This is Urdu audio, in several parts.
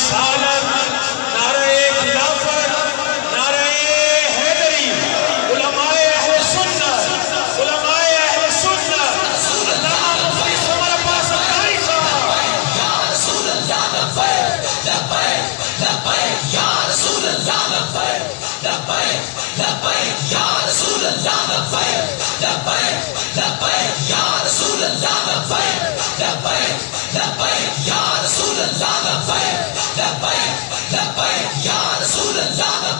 رسالت، نعرہ خلافت، نعرہ حیدری، علماء اہل سنت، علماء اہل سنت، علامہ مفتی عمر عباس اختاری صاحب۔ یا رسول اللہ لبیک لبیک لبیک یا رسول اللہ لبیک لبیک لبیک یا رسول اللہ لبیک لبیک لبیک یا رسول اللہ لبیک لبیک لبیک یا رسول اللہ لبیک لبیک لبیک یا رسول اللہ لبیک۔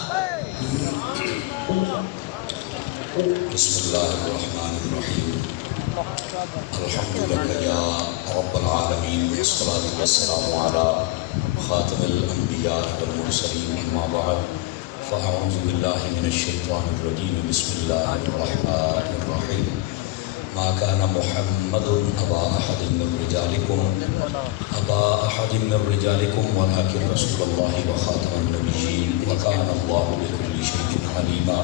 بسم اللہ الرحمن الرحیم۔ الحمدللہ یا رب العالمین، والصلاة والسلام علی خاتم الانبیاء والمرسلین، اما بعد فاعوذ باللہ من الشیطان الرجیم، بسم اللہ الرحمن الرحیم۔ ما كان محمد أبا أحد من رجالكم ولكن رسول الله وخاتم النبيين وكان الله بكل شيء عليما۔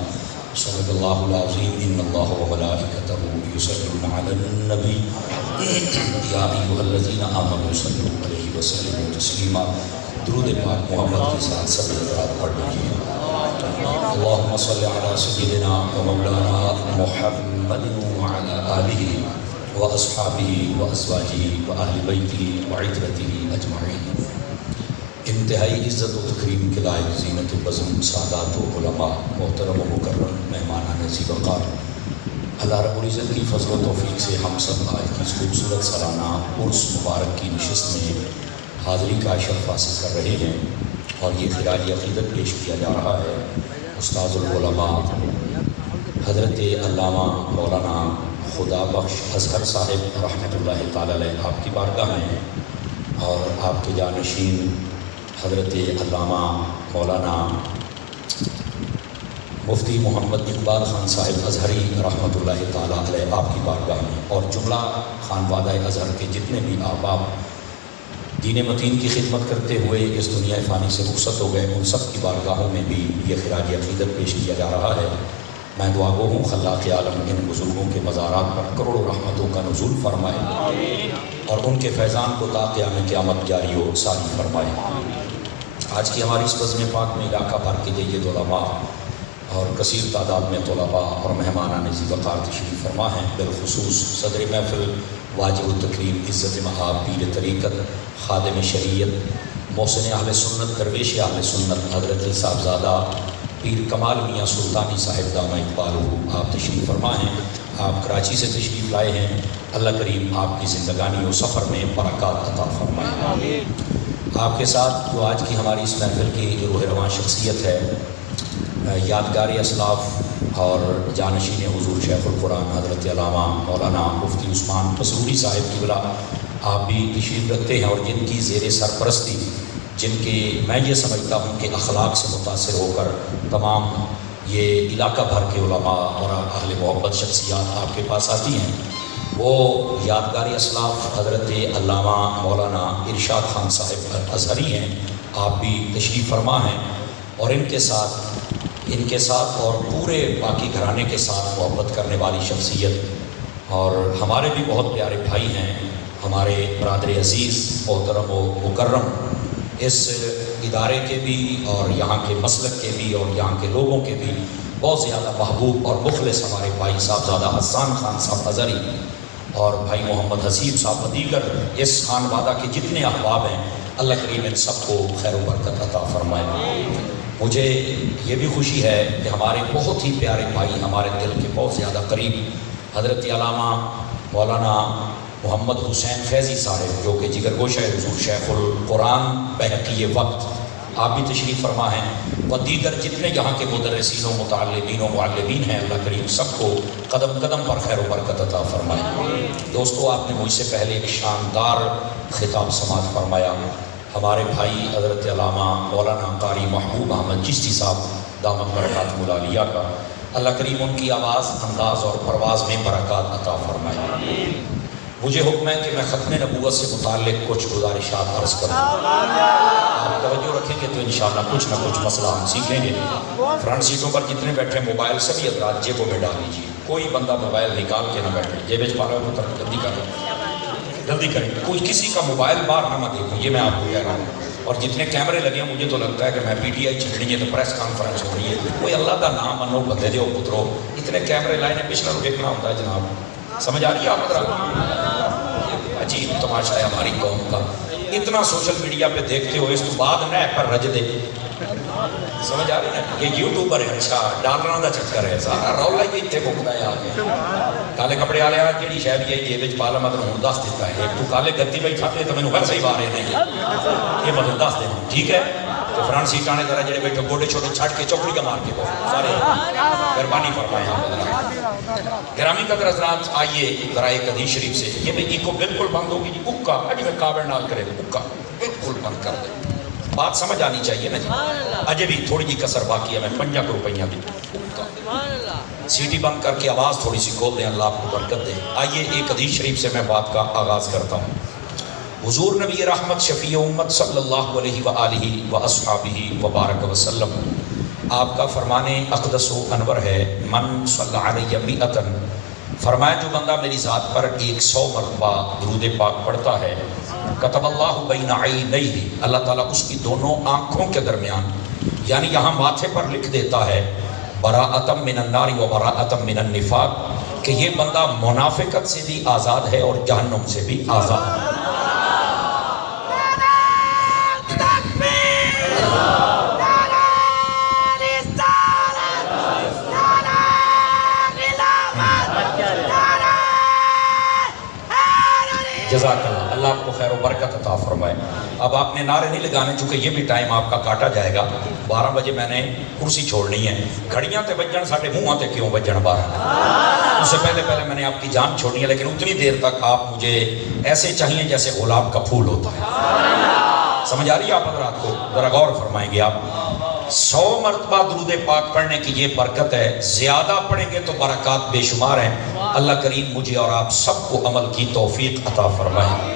صدق الله العظيم۔ إن الله وملائكته يصلون على النبي يا أيها الذين آمنوا صلوا عليه وسلموا تسليما۔ درود پاک محمد کے ساتھ سب حضرات پڑھ لیجیے۔ اللهم صل على سيدنا ومولانا محمد وعلى آله وأصحابه وأزواجه وأهل بيته وعترته أجمعين۔ انتہائی عزت و تکریم کے لائق زینت و بزم سادات و علماء، محترم و مکرم مہمانان ذی وقار، اللہ رب العزت کی فضل و توفیق سے ہم سب آج کی اس خوبصورت سالانہ عرس مبارک کی نشست میں حاضری کا شرف حاصل کر رہے ہیں، اور یہ خراج عقیدت پیش کیا جا رہا ہے استاذ العلماء حضرت علامہ مولانا خدا بخش اظہر صاحب رحمۃ اللہ تعالی علیہ آپ کی بارگاہ میں، اور آپ کے جانشین حضرت علامہ مولانا مفتی محمد اقبال خان صاحب اظہری رحمۃ اللہ تعالی علیہ آپ کی بارگاہ میں، اور جملہ خانوادہ اظہر کے جتنے بھی احباب دین متین کی خدمت کرتے ہوئے اس دنیا فانی سے رخصت ہو گئے، ان سب کی بارگاہوں میں بھی یہ خراج عقیدت پیش کیا جا رہا ہے۔ میں دعا گو ہوں خلاق عالم ان بزرگوں کے مزارات پر کروڑوں رحمتوں کا نزول فرمائے، اور ان کے فیضان کو تا قیام قیامت جاری و ساری فرمائے۔ آج کی ہماری اس بزم پاک میں علاقہ بھر کے جید علماء اور کثیر تعداد میں طلباء اور مہمانان ذی وقار تشریف فرما ہیں، بالخصوص صدر محفل واجب التکریم عزت مآب پیر طریقت خادم شریعت محسن اہل سنت درویش اہل سنت حضرت صاحبزادہ پیر کمال میاں سلطانی صاحب دامہ اقبالہ آپ تشریف فرما ہیں۔ آپ کراچی سے تشریف لائے ہیں، اللہ کریم آپ کی زندگانی و سفر میں برکات عطا فرمائے۔ آپ کے ساتھ جو آج کی ہماری اس محفل کی روح رواں شخصیت ہے، یادگار اسلاف اور جانشین حضور شیخ القرآن حضرت علامہ مولانا مفتی عثمان مسروری صاحب کی بلا آپ بھی تشریف رکھتے ہیں، اور جن کی زیر سرپرستی، جن کے میں یہ سمجھتا ہوں کہ اخلاق سے متاثر ہو کر تمام یہ علاقہ بھر کے علماء اور اہل محبت شخصیات آپ کے پاس آتی ہیں، وہ یادگار اسلاف حضرت علامہ مولانا ارشاد خان صاحب اظہری ہیں۔ آپ بھی تشریف فرما ہیں، اور ان کے ساتھ اور پورے باقی گھرانے کے ساتھ محبت کرنے والی شخصیت، اور ہمارے بھی بہت پیارے بھائی ہیں، ہمارے برادر عزیز محترم و مکرم، اس ادارے کے بھی اور یہاں کے مسلک کے بھی اور یہاں کے لوگوں کے بھی بہت زیادہ محبوب اور مخلص ہمارے بھائی صاحبزادہ حسان خان صاحب اظہری اور بھائی محمد حسیب صاحب و دیگر اس خانوادہ کے جتنے احباب ہیں، اللہ کریم ان سب کو خیر و برکت عطا فرمائے۔ مجھے یہ بھی خوشی ہے کہ ہمارے بہت ہی پیارے بھائی، ہمارے دل کے بہت زیادہ قریب حضرت علامہ مولانا محمد حسین فیضی صاحب، جو کہ جگر گوشہ حضور شیخ القرآن بحقی وقت، آپ بھی تشریف فرما ہیں، و دیگر جتنے یہاں کے مدرسین و متعلمین و معلمین ہیں، اللہ کریم سب کو قدم قدم پر خیر و برکت عطا فرمائے۔ دوستو، آپ نے مجھ سے پہلے ایک شاندار خطاب سماعت فرمایا ہمارے بھائی حضرت علامہ مولانا قاری محبوب احمد چشتی صاحب دامت برکاتہ العالیہ کا، اللہ کریم ان کی آواز، انداز اور پرواز میں برکات عطا فرمائے۔ مجھے حکم ہے کہ میں ختم نبوت سے متعلق کچھ گزارشات عرض کروں، آپ توجہ رکھیں گے تو انشاءاللہ کچھ نہ کچھ مسئلہ ہم سیکھیں گے۔ فرنٹ سیٹوں پر جتنے بیٹھے موبائل سبھی حضرات جیبوں میں ڈال لیجیے، کوئی بندہ موبائل نکال کے نہ بیٹھے، جیب پا رہا ہو تو جلدی کریں، کوئی کسی کا موبائل باہر نہ دیکھو، یہ میں آپ کو کہہ رہا ہوں۔ اور جتنے کیمرے لگے ہیں مجھے تو لگتا ہے کہ میں پی ٹی آئی چھڑنی ہے تو پریس کانفرنس ہو رہی ہے. کوئی اللہ کا نام منو بندے دے پترو, اتنے کیمرے لائے ہیں پچھلا دیکھنا ہوتا ہے جناب. سمجھ آ رہی ہے آپ ذرا؟ عجیب تماشا ہے ہماری قوم کا. اتنا سوشل میڈیا پہ دیکھتے ہو, اس کے بعد نہ پر رج دے. سمجھ آ رہی ہے؟ یہ یوٹیوبر ہے, اچھا ڈالروں کا چکر ہے, سارا رولا یہ اتنے گھومتا ہے آگے. کالے کپڑے والے آ جی شاید یہ جیب پالا میں ہوں دس دیتا ہے. ایک تو کالے گدی پہ کھاتے تو مجھے ویسے ہی بارے نہیں یہ مطلب دس دینا ٹھیک ہے. تو فرنٹ سیٹ آنے ذرا جڑے بیٹھے گوڈے چھوٹے چھٹ کے چوکڑی کا مار کے سارے مہربانی فرمائیں آپ. گرامی قدر حضرات آئیے ذرا ایک حدیث شریف سے. یہ بھی کو بالکل بند ہوگی جی اکا اج میں کابڑ نال کرے اکا بالکل بند کر دے. بات سمجھ آنی چاہیے نا جی. اجے بھی تھوڑی جی کسر باقی ہے. میں 50 روپیہ کی سیٹی بند کر کے آواز تھوڑی سی کھول دیں, اللہ آپ کو برکت دے. آئیے ایک حدیث شریف سے میں بات کا آغاز کرتا ہوں. حضور نبی رحمت شفیع امت صلی اللہ علیہ وآلہ واصحابہ وبارک وسلم آپ کا فرمان اقدس و انور ہے, من صلی علیہ مئتن, فرمایا جو بندہ میری ذات پر 100 مرتبہ درود پاک پڑھتا ہے, کتب اللہ بین عینیہ, اللہ تعالیٰ اس کی دونوں آنکھوں کے درمیان یعنی یہاں ماتھے پر لکھ دیتا ہے, براءۃ من النار و براءۃ من النفاق, کہ یہ بندہ منافقت سے بھی آزاد ہے اور جہنم سے بھی آزاد ہے. جزاک اللہ, اللہ آپ کو خیر و برکت عطا فرمائے. اب آپ نے نعرے نہیں لگانے چونکہ یہ بھی ٹائم آپ کا کاٹا جائے گا. 12 بجے میں نے کرسی چھوڑنی ہے. گھڑیاں تے بجن ساڑھے منہ تے کیوں بجن 12؟ اس سے پہلے میں نے آپ کی جان چھوڑنی ہے, لیکن اتنی دیر تک آپ مجھے ایسے چاہیے جیسے گلاب کا پھول ہوتا ہے. سمجھ آ رہی ہے آپ حضرات کو؟ ذرا غور فرمائیں گے آپ. 100 مرتبہ درود پاک پڑھنے کی یہ برکت ہے, زیادہ پڑھیں گے تو برکات بے شمار ہیں. اللہ کریم مجھے اور آپ سب کو عمل کی توفیق عطا فرمائے.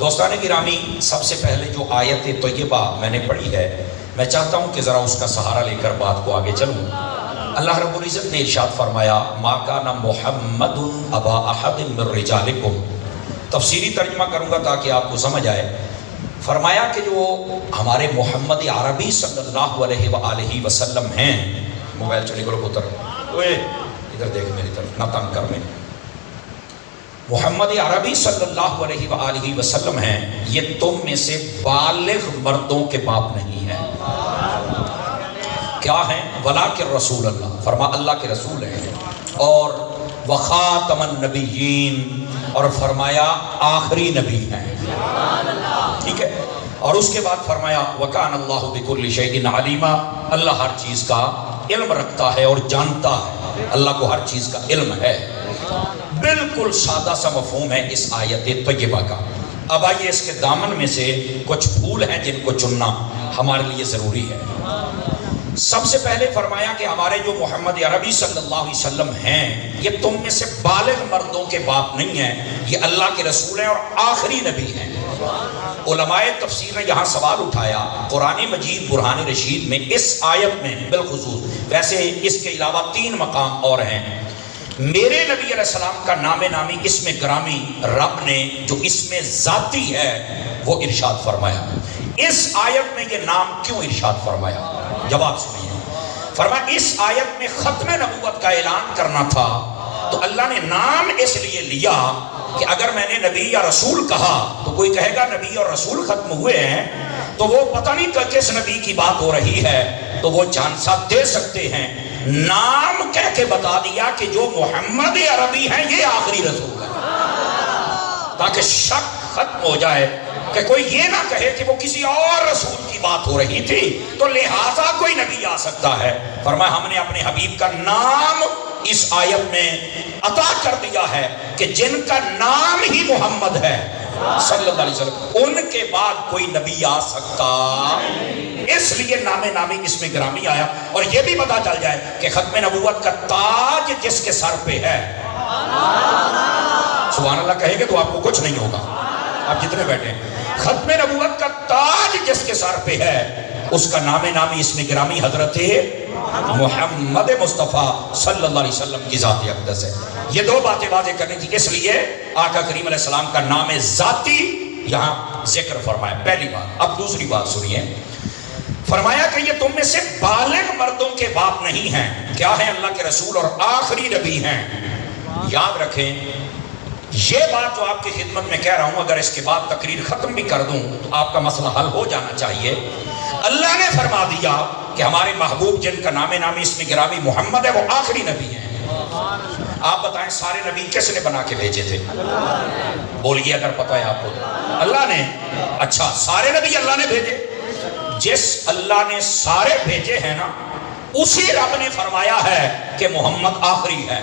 دوستان گرامی, سب سے پہلے جو آیت طیبہ میں نے پڑھی ہے, میں چاہتا ہوں کہ ذرا اس کا سہارا لے کر بات کو آگے چلوں. اللہ رب العزت نے ارشاد فرمایا, ما کان محمد ابا احد من رجالکم. تفسیری ترجمہ کروں گا تاکہ آپ کو سمجھ آئے. فرمایا کہ جو ہمارے محمد عربی صلی اللہ علیہ وآلہ وسلم ہیں, موبائل چلی کرو پتر, ادھر دیکھ میری طرف, نہ تنگ کر میں. محمد عربی صلی اللہ علیہ وآلہ وسلم ہیں, یہ تم میں سے بالغ مردوں کے باپ نہیں ہیں. کیا ہیں؟ ولیکن رسول اللہ, فرما اللہ کے رسول ہیں, اور وخاتم النبیین, اور فرمایا آخری نبی ہیں. ٹھیک ہے. اور اس کے بعد فرمایا وکان اللہ بکل شیء علیما, اللہ ہر چیز کا علم رکھتا ہے اور جانتا ہے. اللہ کو ہر چیز کا علم ہے. بالکل سادہ سا مفہوم ہے اس آیت طیبہ کا. اب آئیے اس کے دامن میں سے کچھ پھول ہیں جن کو چننا ہمارے لیے ضروری ہے. سب سے پہلے فرمایا کہ ہمارے جو محمد عربی صلی اللہ علیہ وسلم ہیں, یہ تم میں سے بالغ مردوں کے باپ نہیں ہیں, یہ اللہ کے رسول ہیں اور آخری نبی ہیں. علماء تفسیر نے یہاں سوال اٹھایا, قرآن مجید برہان رشید میں اس آیت میں بالخصوص, ویسے اس کے علاوہ 3 مقام اور ہیں, میرے نبی علیہ السلام کا نام نامی اسم گرامی رب نے جو اسم ذاتی ہے وہ ارشاد فرمایا. اس آیت میں یہ نام کیوں ارشاد فرمایا؟ جواب سنیے. فرمایا اس آیت میں ختم نبوت کا اعلان کرنا تھا, تو اللہ نے نام اس لیے لیا کہ اگر میں نے نبی یا رسول کہا تو کوئی کہے گا نبی اور رسول ختم ہوئے ہیں, تو وہ پتہ نہیں کہ کس نبی کی بات ہو رہی ہے, تو وہ جانسا دے سکتے ہیں. نام کہہ کے بتا دیا کہ جو محمد عربی ہیں یہ آخری رسول ہے, تاکہ شک ختم ہو جائے کہ کوئی یہ نہ کہے کہ وہ کسی اور رسول کی بات ہو رہی تھی تو لہٰذا کوئی نبی آ سکتا ہے. فرمایا ہم نے اپنے حبیب کا نام اس آیت میں عطا کر دیا ہے کہ جن کا نام ہی محمد ہے صلی اللہ علیہ وسلم, ان کے بعد کوئی نبی آ سکتا, اس لیے نام نامی اس میں گرامی آیا. اور یہ بھی پتا چل جائے کہ ختم نبوت کا تاج جس کے سر پہ ہے, سبحان اللہ کہے گے تو آپ کو کچھ نہیں ہوگا, آپ جتنے بیٹھے ہیں, ختم نبوت کا تاج جس کے سر پہ ہے اس کا نام نامی اس میں گرامی حضرت محمد مصطفیٰ صلی اللہ علیہ وسلم کی ذات اقدس ہے. یہ 2 باتیں واضح کرنی تھی, اس لیے آقا کریم علیہ السلام کا نام ذاتی یہاں ذکر فرمایا، پہلی بات۔ اب دوسری بات سنیے، فرمایا کہ یہ تم میں سے بالغ مردوں کے باپ نہیں ہیں، کیا ہیں؟ اللہ کے رسول اور آخری نبی ہیں۔ یاد رکھیں یہ بات جو آپ کی خدمت میں کہہ رہا ہوں، اگر اس کے بعد تقریر ختم بھی کر دوں تو آپ کا مسئلہ حل ہو جانا چاہیے۔ اللہ نے فرما دیا کہ ہمارے محبوب جن کا نام نامی اسم گرامی محمد ہے وہ آخری نبی ہیں۔ آپ بتائیں سارے نبی کس نے بنا کے بھیجے تھے؟ بولیے اگر پتہ ہے آپ کو۔ اللہ نے۔ اچھا سارے نبی اللہ نے بھیجے؟ جس اللہ نے سارے بھیجے ہیں نا، اسی رب نے فرمایا ہے کہ محمد آخری ہے۔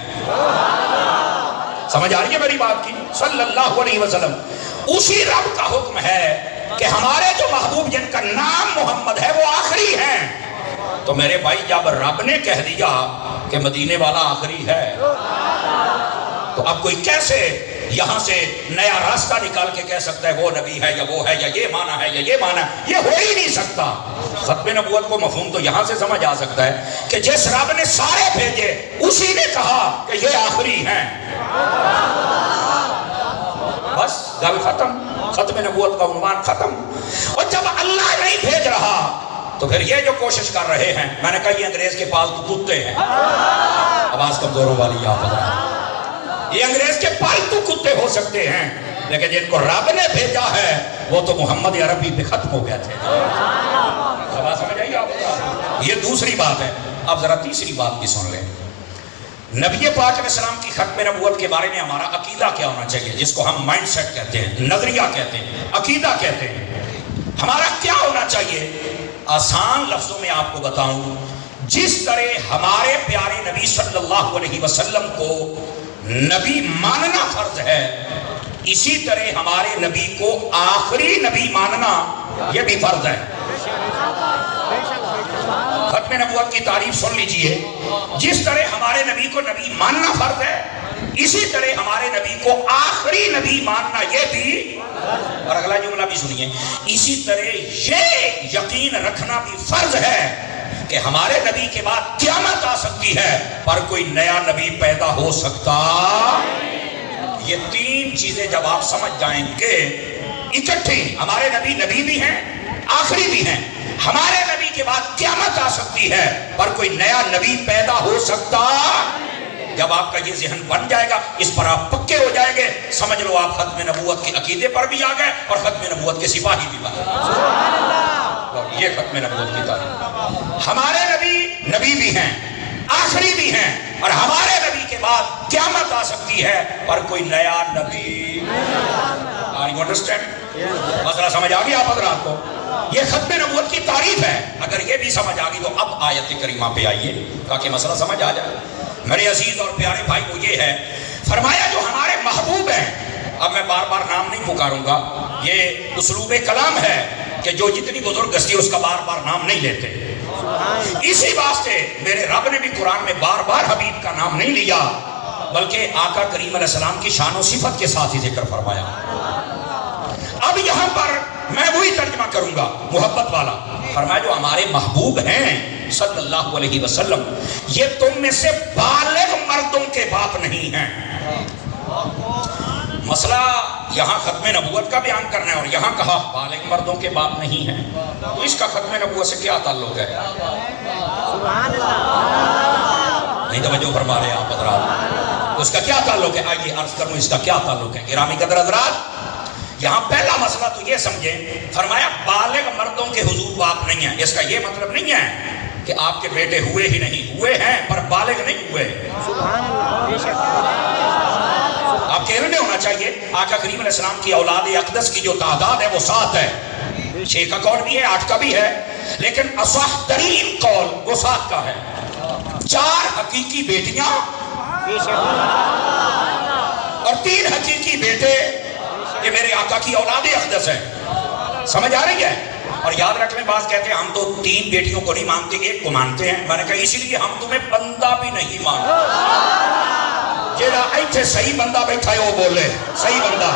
سمجھ آ رہی ہے میری بات کی؟ صلی اللہ علیہ وسلم۔ اسی رب کا حکم ہے کہ ہمارے جو محبوب جن کا نام محمد ہے وہ آخری ہیں۔ تو میرے بھائی جب رب نے کہہ دیا کہ مدینے والا آخری ہے، تو اب کوئی کیسے یہاں سے نیا راستہ نکال کے کہہ سکتا ہے وہ نبی ہے یا وہ ہے یا یہ مانا ہے یا یہ مانا ہے؟ یہ ہو ہی نہیں سکتا۔ ختم نبوت کو مفہوم تو یہاں سے سمجھ آ سکتا ہے کہ جس رب نے سارے بھیجے اسی نے کہا کہ یہ آخری ہیں۔ بس گل ختم، ختم نبوت کا عنوان ختم۔ اور جب اللہ نہیں بھیج رہا تو پھر یہ جو کوشش کر رہے ہیں، میں نے کہا یہ انگریز کے پالتو کتے ہیں۔ آواز کمزوروں والی آپ حضرات، یہ انگریز کے پالتو کتے ہو سکتے ہیں، لیکن جن کو رب نے بھیجا ہے وہ تو محمد عربی پہ ختم ہو گئے تھے۔ آواز سمجھ آئی آپ حضرات؟ یہ دوسری بات ہے۔ اب ذرا تیسری بات بھی سن لیں۔ نبی پاک علیہ السلام کی ختم نبوت کے بارے میں ہمارا عقیدہ کیا ہونا چاہیے، جس کو ہم مائنڈ سیٹ کہتے ہیں، نظریہ کہتے ہیں، عقیدہ کہتے ہیں۔ ہمارا کیا ہونا چاہیے؟ آسان لفظوں میں آپ کو بتاؤں، جس طرح ہمارے پیارے نبی صلی اللہ علیہ وسلم کو نبی ماننا فرض ہے، اسی طرح ہمارے نبی کو آخری نبی ماننا یہ بھی فرض ہے۔ ختم نبوت کی تعریف سن لیجئے، جس طرح ہمارے نبی کو نبی ماننا فرض ہے، اسی طرح ہمارے نبی کو آخری نبی ماننا یہ بھی، اور اگلا جملہ بھی سنیے، اسی طرح یہ یقین رکھنا بھی فرض ہے کہ ہمارے نبی کے بعد قیامت آ سکتی ہے پر کوئی نیا نبی پیدا ہو سکتا۔ یہ تین چیزیں جب آپ سمجھ جائیں گے اکٹھی، ہمارے نبی نبی بھی ہیں، آخری بھی ہیں، ہمارے نبی کے بعد قیامت آ سکتی ہے پر کوئی نیا نبی پیدا ہو سکتا۔ جب آپ کا یہ ذہن بن جائے گا، اس پر آپ پکے ہو جائیں گے، سمجھ لو آپ ختم نبوت کے عقیدے پر بھی آ گئے اور ختم نبوت کے سپاہی بھی بن گئے۔ اور یہ ختم نبوت کی تعریف۔ ہمارے نبی نبی بھی ہیں، آخری بھی ہیں، اور ہمارے نبی کے بعد قیامت آ سکتی ہے پر کوئی نیا نبی۔ Are you understand؟ مسئلہ سمجھ آ گیا آپ حضرات کو؟ یہ ختم نبوت کی تعریف ہے۔ اگر یہ بھی سمجھ آ گئی تو اب آیت کریمہ پہ آئیے تاکہ مسئلہ سمجھ آ جائے۔ میرے عزیز اور پیارے بھائی، وہ یہ ہے، فرمایا جو ہمارے محبوب ہیں۔ اب میں بار بار نام نہیں پکاروں گا، یہ اسلوب کلام ہے کہ جو جتنی بزرگ ہستی اس کا بار بار نام نہیں لیتے۔ اسی واسطے میرے رب نے بھی قرآن میں بار بار حبیب کا نام نہیں لیا، بلکہ آقا کریم علیہ السلام کی شان و صفت کے ساتھ ہی ذکر فرمایا۔ اب یہاں پر میں وہی ترجمہ کروں گا محبت والا۔ فرمایا جو ہمارے محبوب ہیں صلی اللہ علیہ وسلم، یہ تم میں سے بالغ مردوں کے باپ نہیں ہیں۔ مسئلہ یہاں ختم نبوت کا بیان کرنا ہے اور یہاں کہا بالغ مردوں کے باپ نہیں ہیں، تو اس کا ختم نبوت سے کیا تعلق ہے؟ نہیں توجہ فرما رہے آپ حضرات؟ اس کا کیا تعلق ہے؟ آئیے عرض کروں اس کا کیا تعلق ہے۔ گرامی قدر حضرات، یہاں پہلا مسئلہ تو یہ سمجھیں، فرمایا بالغ مردوں کے حضور باپ نہیں ہیں۔ اس کا یہ مطلب نہیں ہے کہ آپ کے بیٹے ہوئے ہی نہیں، ہوئے ہیں پر بالغ نہیں ہوئے۔ آپ کے علم میں ہونا چاہیے آقا کریم علیہ السلام کی اولاد اقدس کی جو تعداد ہے وہ 7 ہے۔ 6 کا قول بھی ہے، 8 کا بھی ہے، لیکن اصح ترین قول وہ 7 کا ہے۔ 4 حقیقی بیٹیاں اور 3 حقیقی بیٹے، یہ میرے آقا کی اولاد اقدس ہے۔ سمجھ آ رہی ہے؟ اور یاد رکھ لیں، بعض کہتے ہیں ہم تو 3 بیٹیوں کو نہیں مانتے، 1 کو مانتے ہیں۔ میں نے کہا اسی لیے ہم تمہیں بندہ بھی نہیں مانتے۔ جیڑا ایتھے صحیح بندہ بیٹھا ہے وہ بولے صحیح بندہ،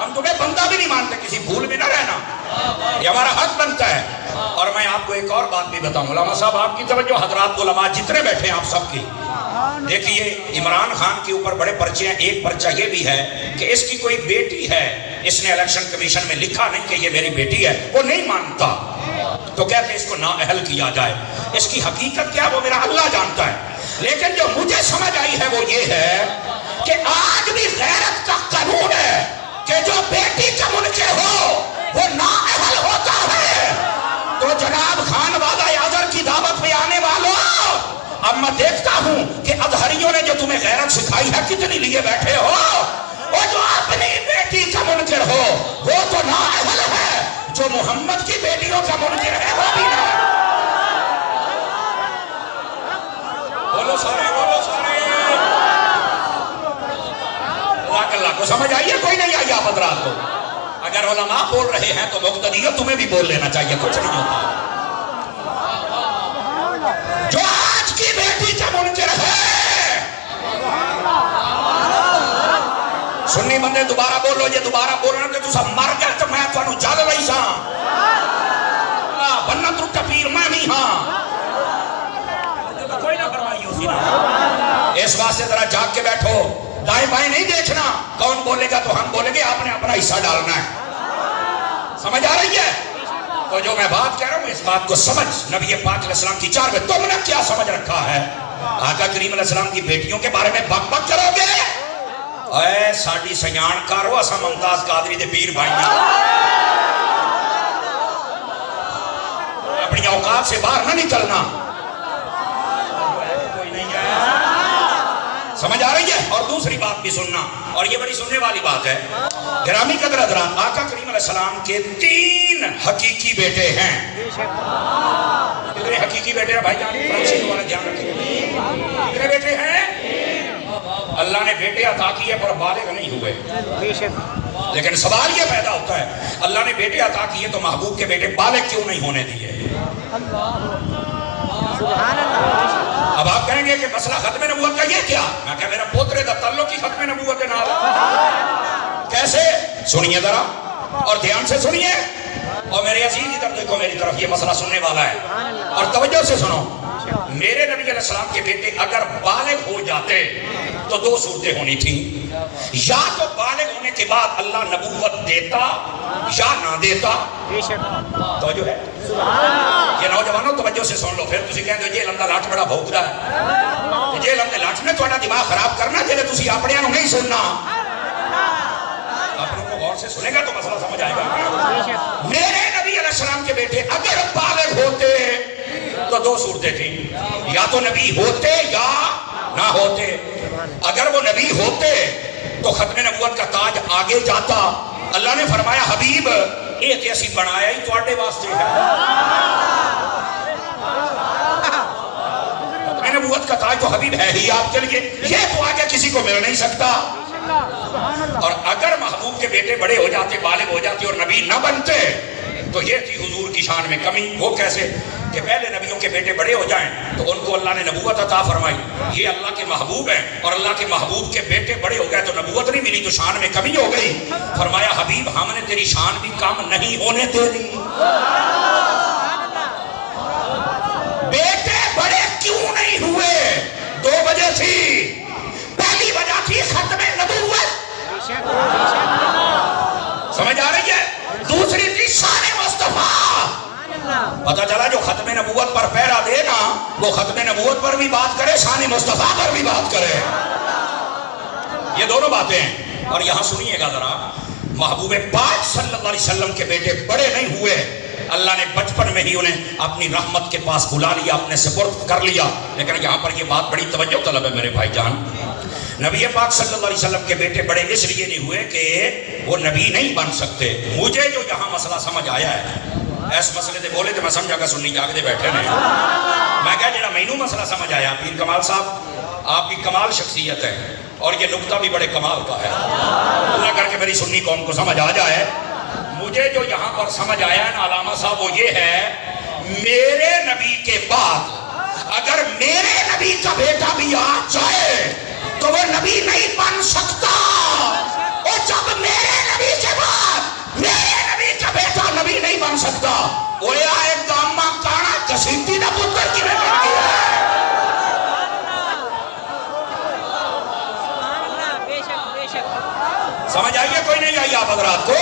ہم تمہیں بندہ بھی نہیں مانتے، کسی بھول میں نہ رہنا، یہ ہمارا حق بنتا ہے۔ اور میں آپ کو ایک اور بات بھی بتاؤں، علماء صاحب آپ کی توجہ، حضرات علماء جتنے بیٹھے ہیں آپ سب کی، دیکھیے عمران خان کے اوپر بڑے پرچے ہیں، ایک پرچہ یہ بھی ہے کہ اس کی کوئی بیٹی ہے، اس نے الیکشن کمیشن میں لکھا نہیں کہ یہ میری بیٹی ہے، وہ نہیں مانتا، تو کہتے اس کو نااہل کیا جائے۔ اس کی حقیقت کیا وہ میرا اللہ جانتا ہے، لیکن جو مجھے سمجھ آئی ہے وہ یہ ہے کہ آج بھی غیرت کا قانون ہے کہ جو بیٹی کا منکر ہو وہ نااہل ہوتا ہے۔ تو جناب خان وعدہ ازہر کی دعوت پہ آنے والوں، اب میں دیکھتا ہوں کہ ازہریوں نے جو تمہیں غیرت سکھائی ہے کتنی لیے بیٹھے ہو، وہ جو اپنی بیٹی کا منکر ہو وہ تو نااہل ہے، جو محمد کی بیٹیوں کا منکر ہے وہ بھی نہ۔ بولو سارے، بولو سارے، اللہ کو سمجھ آئیے کوئی نہیں آئی آپ حضرات کو؟ اگر علماء بول رہے ہیں تو مقتدیوں تمہیں بھی بول لینا چاہیے، کچھ نہیں ہوتا۔ جو آج کی بیٹی کا منکر ہے، سنی بندے دوبارہ بولو، یہ دوبارہ بولنا کہ تو سب مر گیا تو میں تو انہوں جال رہی ساں بننا تو کپیر میں نہیں ہاں، کوئی نہ فرمائی اسی نا۔ اس واسطے ذرا جاگ کے بیٹھو، دائیں بائیں نہیں دیکھنا، کون بولے گا تو ہم بولیں گے، آپ نے اپنا حصہ ڈالنا ہے۔ سمجھ آ رہی ہے؟ تو جو میں بات کہہ رہا ہوں اس بات کو سمجھ، نبی پاک علیہ السلام کی چار میں تم نے کیا سمجھ رکھا ہے؟ آقا کریم علیہ السلام کی بیٹیوں کے بارے میں بک بک کرو گے؟ اے ساڑی سیان کارو اسا ممتاز قادری دے پیر بھائیاں، اپنی اوقات سے باہر نہ نکلنا۔ سمجھ آ رہی ہے؟ اور دوسری بات بھی سننا، اور یہ بڑی سننے والی بات ہے۔ گرامی قدر حضرات، آقا کریم علیہ السلام کے 3 حقیقی بیٹے ہیں۔ کتنے حقیقی بیٹے ہیں بھائی جان؟ فرانسی دوبارہ دھیان رکھیں، کتنے بیٹے ہیں؟ اللہ نے بیٹے عطا کیے پر بالغ نہیں ہوئے، لیکن سوال یہ پیدا ہوتا ہے اللہ نے بیٹے عطا کیے تو محبوب کے بیٹے بالغ کیوں نہیں ہونے دیے؟ اب آپ کہیں گے کہ مسئلہ ختم نبوت کا یہ کیا؟ میں کہا میرا پوترے دا تعلق کی ختم نبوت ہے نال۔ کیسے؟ سنیے ذرا اور دھیان سے سنیے، اور میرے عزیز ادھر دیکھو میری طرف، یہ مسئلہ سننے والا ہے اور توجہ سے سنو۔ میرے نبی علیہ السلام کے بیٹے اگر بالغ ہو جاتے تو 2 صورتیں ہونی تھیں، یا تو بالغ ہونے کے بعد اللہ نبوت دیتا یا نہ دیتا۔ توجہ ہے؟ یہ نوجوانوں توجہ سے سن لو، پھر تسی کہیں گے یہ لمدہ لاٹ بڑا بھوکدا ہے، یہ لمدے لاٹ نے تھوڑا دماغ خراب کرنا جلے تسی اپنے انہوں نہیں سننا، اپنوں کو غور سے سنے گا تو مسئلہ سمجھ آئے گا۔ میرے نبی علیہ السلام کے بیٹے اگر بالغ ہوتے تو 2 صورتیں تھیں، یا تو نبی ہوتے یا نہ ہوتے۔ اگر وہ نبی ہوتے تو ختم نبوت کا تاج آگے جاتا۔ اللہ نے فرمایا حبیب ایک ایسی بنایا ہی تواڈے واسطے ہے، ختم نبوت کا تاج تو حبیب ہے ہی آپ کے لیے، یہ تو آگے کسی کو مل نہیں سکتا۔ اور اگر محبوب کے بیٹے بڑے ہو جاتے، بالغ ہو جاتے اور نبی نہ بنتے تو یہ تھی حضور کی شان میں کمی۔ وہ کیسے؟ کہ پہلے نبیوں کے بیٹے بڑے ہو جائیں تو ان کو اللہ نے نبوت عطا فرمائی، یہ اللہ کے محبوب ہیں، اور اللہ کے محبوب کے بیٹے بڑے ہو گئے تو نبوت نہیں ملی تو شان میں کمی ہو گئی۔ فرمایا حبیب ہم نے تیری شان بھی کم نہیں ہونے دے دی۔ بیٹے بڑے کیوں نہیں ہوئے؟ 2 وجہ تھی۔ پہلی وجہ تھی ختم نبوت، سمجھ آ رہی ہے؟ دوسری تھی شان مصطفیٰ۔ پتہ چلا جو ختم نبوت پر پیرا دے نا وہ ختم نبوت پر بھی بات کرے، شان مصطفیٰ پر بھی بات کرے، یہ دونوں باتیں ہیں۔ اور یہاں سنیے گا ذرا، محبوب پاک صلی اللہ علیہ وسلم کے بیٹے بڑے نہیں ہوئے، اللہ نے بچپن میں ہی انہیں اپنی رحمت کے پاس بلا لیا، اپنے سپرد کر لیا۔ لیکن یہاں پر یہ بات بڑی توجہ طلب ہے میرے بھائی جان، نبی پاک صلی اللہ علیہ وسلم کے بیٹے بڑے اس لیے نہیں ہوئے کہ وہ نبی نہیں بن سکتے۔ مجھے جو یہاں مسئلہ سمجھ آیا ہے، اس مسئلے دے بولے تو میں سمجھا کہ سنی جاگ دے بیٹھے نے، میں کہا جڑا مینوں مسئلہ سمجھ آیا، پیر کمال صاحب آپ کی کمال شخصیت ہے اور یہ نقطہ بھی بڑے کمال کا ہے، اللہ کر کے میری سنی قوم کو سمجھ آ جائے۔ مجھے جو یہاں پر سمجھ آیا ہے نا علامہ صاحب وہ یہ ہے، میرے نبی کے بعد اگر میرے نبی کا بیٹا بھی آ جائے تو وہ نبی نہیں بن سکتا، اور جب میرے نبی کے بعد میرے نبی کا بیٹا نبی نہیں بن سکتا، وہ ایک دامہ کانا کسیتی نہ پتر کی میں بن گیا ہے۔ سمجھ آئیے کوئی نہیں آئی آپ حضرات کو؟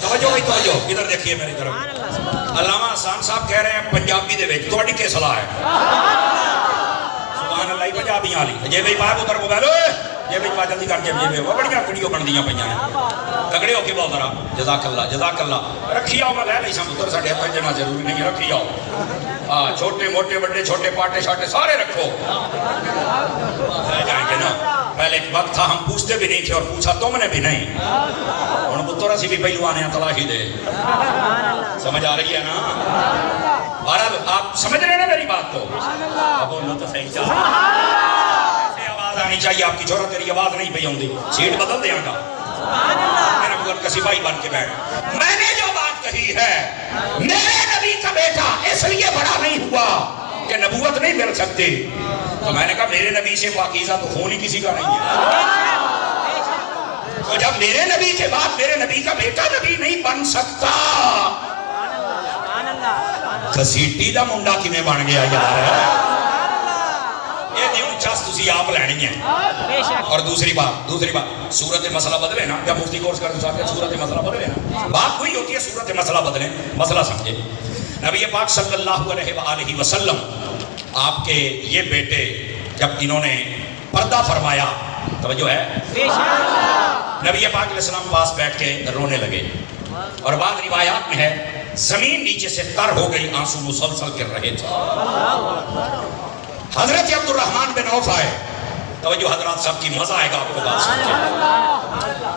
توجہ بھائی توجہ، ادھر دیکھیے میری طرف۔ علامہ احسان صاحب کہہ رہے ہیں پنجابی دے وچ تہاڈی کی صلاح ہے؟ سبحان اللہ، پنجابی والی جے بھائی باہر ادھر موبائل جے بھائی بات جلدی کر کے جے وہ بڑیاں ویڈیو بندیاں پئیاں ہیں، تگڑے ہو کے بول ذرا جزاک اللہ رکھی آؤ، میں لے لئی سا پتر ساڈے ہاتھ جنا ضروری نہیں، رکھی آؤ، ہاں چھوٹے موٹے بڑے چھوٹے پاٹے شاٹے سارے رکھو، لے جائیں گے نا۔ پہلے ایک وقت تھا ہم پوچھتے بھی نہیں تھے اور پوچھا تم نے بھی نہیں، ہن پتر اسی بھی پہلوانے ہیں تلاشی دے، سمجھ آ رہی ہے نا؟ بہرحال آپ سمجھ رہے ہیں نا میری بات کو؟ اب بولو تو صحیح چاہیے، ایسے آواز آنی چاہیے آپ کی، چھوڑا تیری آواز نہیں پہ آؤں، سیٹ بدل دیا گا، میرا مگر کسی بھائی بن کے بیٹھ۔ میں نے جو بات کہی ہے، میرے نبی کا بیٹا اس لیے بڑا نہیں ہوا کہ نبوت نہیں مل سکتی، تو میں نے کہا میرے نبی سے پاکیزہ تو خون ہی کسی کا نہیں ہے، تو جب میرے نبی کے بعد میرے نبی کا بیٹا نبی نہیں بن سکتا، کسیٹی دا منڈا کی میں بن گیا یار؟ یہ دیوں چاست اسی آپ لینی ہے۔ اور دوسری بات صورت مسئلہ بدلے نا، جب مفتی کورس کرتے ہیں صورت مسئلہ بدلے نا، بات وہی ہوتی ہے صورت مسئلہ بدلے، مسئلہ سمجھے۔ نبی پاک صلی اللہ علیہ وآلہ وسلم آپ کے یہ بیٹے جب انہوں نے پردہ فرمایا، توجہ ہے، نبی پاک علیہ السلام پاس بیٹھ کے رونے لگے، اور بعض روایات میں ہے زمین نیچے سے تر ہو گئی، آنسو مسلسل گر رہے تھے۔ حضرت عبد الرحمن بن عوف آئے، توجہ حضرات سب کی مزہ آئے گا آپ کو بات سمجھے۔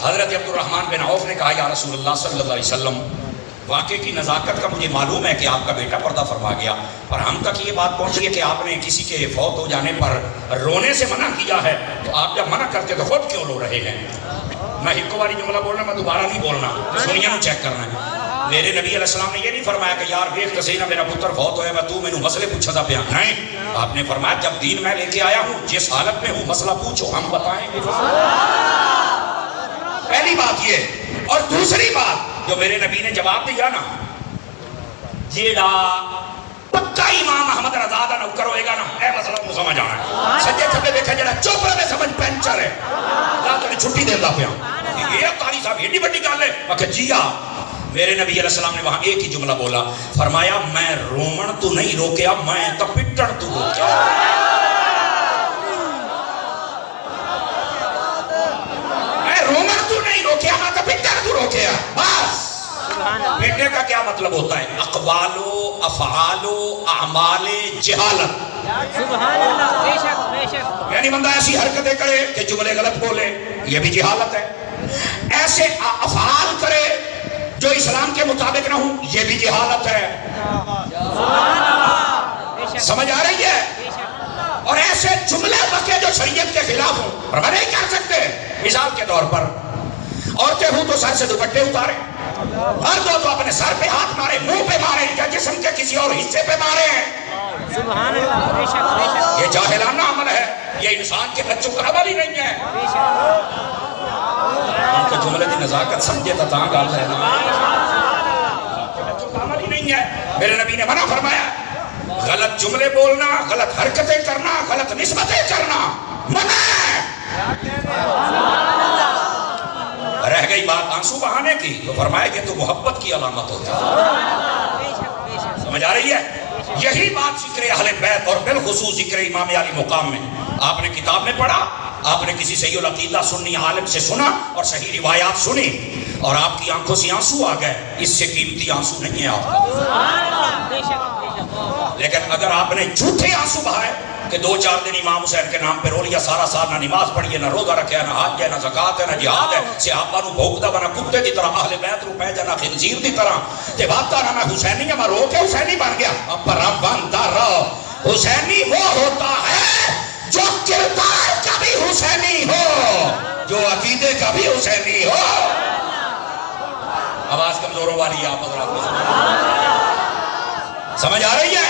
حضرت عبد الرحمن بن عوف نے کہا یا رسول اللہ صلی اللہ علیہ وسلم، واقعے کی نزاکت کا مجھے معلوم ہے کہ آپ کا بیٹا پردہ فرما گیا، پر ہم تک یہ بات پہنچی ہے کہ آپ نے کسی کے فوت ہو جانے پر رونے سے منع کیا ہے، تو آپ جب منع کرتے تو خود کیوں رو رہے ہیں؟ میں ایک باری جملہ بولنا، میں دوبارہ نہیں بولنا، سنیا نو چیک کرنا ہے۔ میرے نبی علیہ السلام نے یہ نہیں فرمایا کہ یار ویکھ تے نا میرا پتر فوت ہویا، میں تو مینوں مسئلے پوچھدا پیا، نہیں، آپ نے فرمایا جب دین میں لے کے آیا ہوں، جس حالت میں ہوں مسئلہ پوچھو، ہم بتائیں گے۔ پہلی بات یہ، اور دوسری بات جو میرے نبی نے جواب دیا نا، جیڑا پکا امام احمد رضا دا نوکر ہوئے گا نا، اے مسئلہ کو سمجھ آنا ہے، سجے کھبے دیکھا جڑا چوپڑے میں سمجھ پینچر ہے، اللہ تیری چھٹی دیتا پیا، یہ قاری صاحب یہ بڑی گل ہے، میں کہ جی ہاں۔ میرے نبی علیہ السلام نے وہاں ایک ہی جملہ بولا، فرمایا میں رومن تو نہیں روکیا، میں تو پٹن تو روکیا۔ میں رومن تو نہیں روکیا، میں تو پٹن تو روکیا، بس۔ بیٹے کا کیا مطلب ہوتا ہے؟ اقوال و افعال و اعمال جہالت، سبحان اللہ، بے شک بے شک، یعنی بندہ ایسی حرکتیں کرے کہ جملے غلط بولے، یہ بھی جہالت ہے، ایسے افعال کرے جو اسلام کے مطابق نہ ہوں، یہ بھی جہالت ہے، سمجھ آ رہی ہے؟ اور ایسے جملے بکے جو شریعت کے خلاف ہوں، پر نہیں کر سکتے۔ مثال کے طور پر عورتیں ہوں تو سر سے دوپٹے اتارے، مرد ہو تو اپنے سر پہ ہاتھ مارے، منہ پہ مارے، یا جسم کے کسی اور حصے پہ مارے ہیں، سبحان اللہ، بے شک بے شک، یہ جاہلانہ عمل ہے، یہ انسان کے بچوں کا عمل ہی نہیں ہے۔ بے شک، ان کے جملے کی نزاکت سمجھے تو تاں گل ہے نا، بچوں کا عمل ہی نہیں ہے۔ میرے نبی نے منع فرمایا، غلط جملے بولنا، غلط حرکتیں کرنا، غلط نسبتیں کرنا منع ہے۔ رہ گئی بات آنسو بہانے کی، تو فرمایا کہ تو محبت کی علامت ہوتی ہے، سمجھ آ رہی ہے؟ یہی بات ذکر اہل بیت اور بالخصوص ذکر امام علی مقام میں آپ نے کتاب میں پڑھا، آپ نے کسی صحیح العقیدہ سنی عالم سے سنا اور صحیح روایات سنی، اور آپ کی آنکھوں سے آنسو آ گئے، اس سے قیمتی آنسو نہیں ہے آپ کا۔ لیکن اگر آپ نے جھوٹے آنسو بہائے کہ 2-4 دن امام حسین کے نام پہ رو لیا، سارا سال نہ نماز پڑھی ہے، نہ روزہ رکھا ہے، نہ حج ہے، نہ زکات ہے، نہ جہاد ہے، صحابہ نو بھوکدا بنا کتے دی طرح، اہل بیت نو پہ جانا خنزیر دی طرح، تے بات نا میں حسینی ہوں، میں رو کے حسینی بن گیا، اب پر رب بنتا رہو۔ حسینی وہ ہوتا ہے جو کردار کا بھی حسینی ہو، جو عقیدے کا بھی حسینی ہو۔ آواز کمزوروں والی ہے، آپ حضرات کو سمجھ آ رہی ہے؟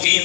3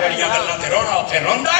ਜਿਹੜੀਆਂ ਗੱਲਾਂ ਤੇ ਰੋਣਾ ਉੱਥੇ ਰੋਂਦਾ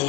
2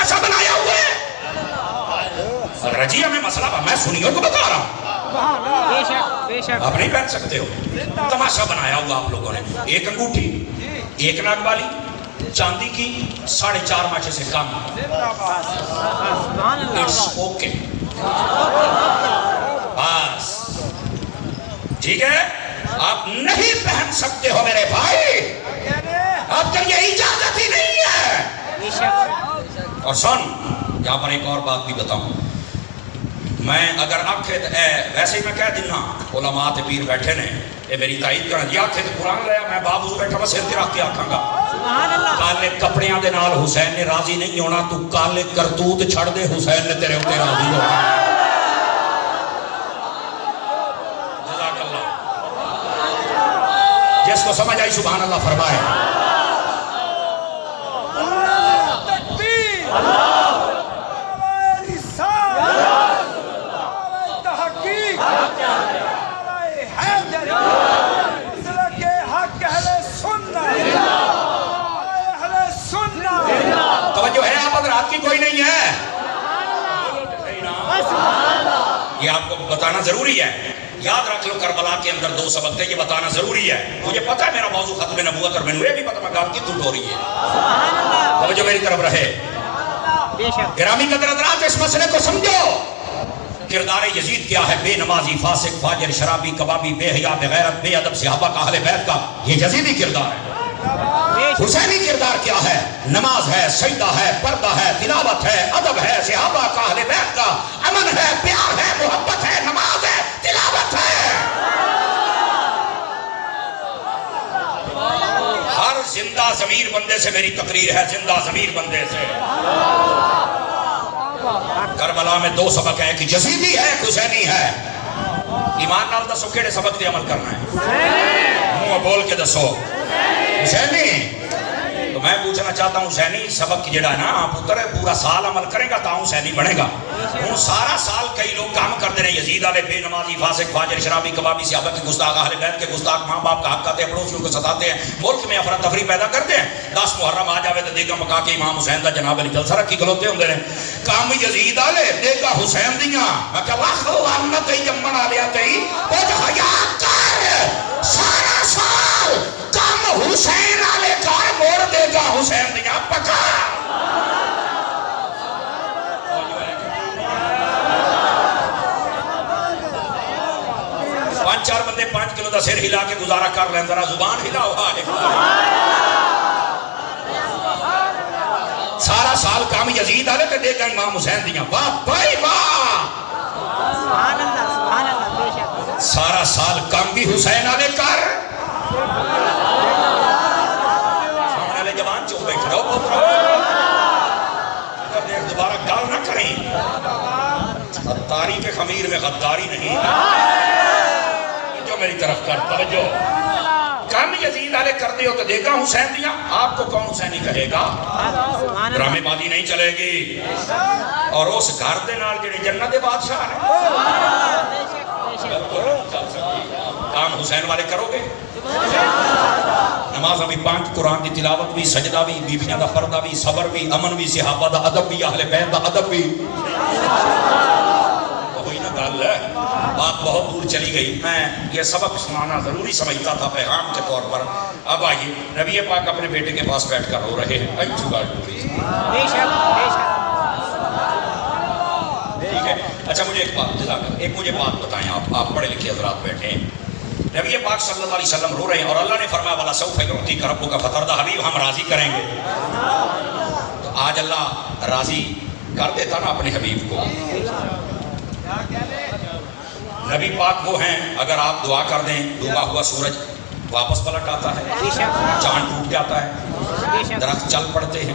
ایسا بنایا ہوا ہے. رجیہ میں مسئلہ میں سنیوں کو بتا رہا ہوں. بے شک بے شک. آپ نہیں پہن سکتے ہو. تماشا بنایا ہوا آپ لوگوں نے. ایک انگوٹھی، ایک ناک والی چاندی کی 4.5 ماچے سے کم. سبحان اللہ. It's okay. بس ٹھیک ہے. آپ نہیں پہن سکتے ہو میرے بھائی. آپ کے لیے اجازت ہی نہیں ہے. بے شک. اور سن یہاں پر ایک اور بات بھی بتاؤں. میں اگر آنکھیں ویسے ہی میں کہہ دینا علماء تے پیر بیٹھے نے یہ میری تائید کرنا. یہ آنکھیں تو قرآن لیا میں باوضو بیٹھا میں سر تے رکھ کے آکھاں گا سبحان اللہ. کالے کپڑیاں دے نال حسین نے راضی نہیں ہونا. تو کالے کرتوت چھڑ دے حسین نے تیرے اوتے راضی ہونا. جزاک اللہ. جس کو سمجھ آئی سبحان اللہ فرمائے. توجہ ہے آپ حضرات کی کوئی نہیں ہے. یہ آپ کو بتانا ضروری ہے. یاد رکھ لو کربلا کے اندر 2 سبق تھے. یہ بتانا ضروری ہے. مجھے پتا ہے میرا موضوع ختم نبوت اور میں بھی پتا میں گام کی ٹوٹ ہو رہی ہے. توجہ میری طرف رہے. گرامی قدر حضرات اس مسئلے کو سمجھو. کردار یزید کیا ہے؟ بے نمازی، فاسق، فاجر، شرابی، کبابی، بے حیا، بے غیرت، بے ادب صحابہ کا، اہل بیت کا. یہ یزیدی کردار ہے. حسینی کردار کیا ہے؟ نماز ہے، سجدہ ہے، پردہ ہے، تلاوت ہے، ادب ہے، صحابہ کا، اہل بیت کا، امن ہے، پیار ہے، محبت ہے، نماز ہے، تلاوت ہے. ہر زندہ ضمیر بندے سے میری تقریر ہے. زندہ ضمیر بندے سے. کربلا میں 2 سبق ہیں. ایک یزیدی ہے، ایک حسینی ہے. ایمان نال دسو کیڑے سبق تے عمل کرنا ہے؟ منہ بول کے دسو. حسینی. تو میں پوچھنا چاہتا ہوں حسینی سبق جڑا نا پتر پورا سال عمل کرے گا تا حسینی بنے گا. ہوں سارا سال کئی لوگ کام کرتے ہیں یزید والے بے نمازی، فاسق، فاجر، شرابی، کبابی، صحابہ کے گستاخ، اہل بیت کے گستاخ، ماں باپ کا حق کھاتے ہیں، پڑوسیوں کو ستاتے ہیں، ملک میں افراتفری پیدا کرتے ہیں. 10 محرم آ جاوے تو دیگا مکا کے امام حسین دا جناب علی جلسہ رکھی کھلوتے ہوندے نے. کام یزید والے دیگا حسین دیاں. میں کہ لاکھ لعنت ای جمن والیا تے او حیا کر. سارا سال کام حسین والے کار موڑ دے گا حسین دیاں پکا. 5-4 بندے 5 کلو دا سر ہلا کے گزارا کر لیں. ذرا زبان ہلا ہوا ہے. سارا سال کام یزید والے تے دے گا امام حسین دیاں. واہ بھائی واہ. سبحان اللہ سبحان اللہ. بے شک. سارا سال کام بھی حسین والے کر. سامنے والے جوان چپ بیٹھ رہو. دوبارہ گال نہ کریں. غداری کے خمیر میں غداری نہیں. جو میری طرف کر توجہ. کم یزید والے کر دے ہو تو دیکھا حسین دیا. آپ کو کون حسینی کہے گا؟ ڈرامے بازی نہیں چلے گی. اور اس گھر دے نال جڑے جنت دے بادشاہ نے کام حسین والے کرو گے. نماز بھی 5، قرآن کی تلاوت بھی، سجدہ بھی، بیویاں دا پردہ بھی، صبر بھی، امن بھی، صحابہ دا ادب بھی، اہل بیت دا ادب بھی. وہی نا گل ہے. بات بہت دور چلی گئی. میں یہ سبق سنانا ضروری سمجھتا تھا پیغام کے طور پر. اب آئیے نبی پاک اپنے بیٹے کے پاس بیٹھ کر رو رہے ہیں. بے شک بے شک. ٹھیک ہے. اچھا مجھے ایک مجھے بات بتائیں. آپ پڑھے لکھے حضرات بیٹھے ہیں. نبی پاک صلی اللہ علیہ وسلم رو رہے ہیں اور اللہ نے فرمایا والا سوف یعطیک ربک فترضی. حبیب ہم راضی کریں گے. تو آج اللہ راضی کر دیتا نا اپنے حبیب کو. نبی پاک وہ ہیں اگر آپ دعا کر دیں ڈوبا ہوا سورج واپس پلٹ آتا ہے، چاند ٹوٹ جاتا ہے، درخت چل پڑتے ہیں،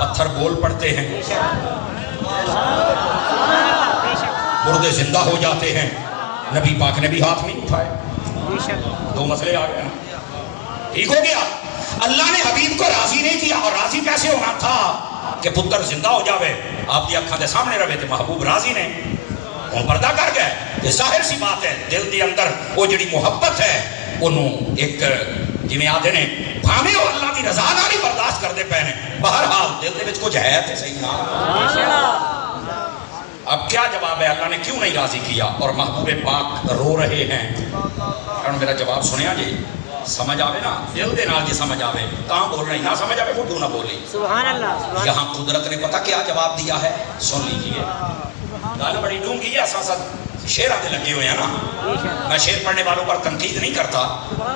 پتھر بول پڑتے ہیں، مردے زندہ ہو جاتے ہیں. نبی پاک نے بھی ہاتھ نہیں اٹھائے. 2 مسئلے آ گئے نا. ٹھیک ہو گیا. اللہ نے حبیب کو راضی نہیں کیا. اور راضی کیسے ہونا تھا کہ پتر زندہ ہو جاوے آپ کی اکھاں دے سامنے رہے تھے. محبوب راضی نے ہوں پردہ کر گئے. یہ ظاہر سی بات ہے. دل دے اندر وہ جڑی محبت ہے انہوں ایک جویں آدھے نے بھاویں وہ اللہ کی رضا نہ نہیں برداشت کرتے پے نے، بہرحال دل دے وچ کچھ ہے تے صحیح نا۔ اب کیا جواب ہے؟ اللہ نے کیوں نہیں راضی کیا؟ اور محبوب پاک رو رہے ہیں۔ اور میرا جواب سنیا جی، سمجھ آوے نا، دل دے نال جی سمجھ آوے، کہاں بول رہی نہ سمجھ آوے وہ نہ بولی۔ سبحان اللہ۔ یہاں قدرت نے پتہ کیا جواب دیا ہے؟ سن لیجئے، گل بڑی ڈونگی ہے، اساں شعراں دے لگے ہوئے ہیں نا۔ میں شعر پڑھنے والوں پر تنقید نہیں کرتا،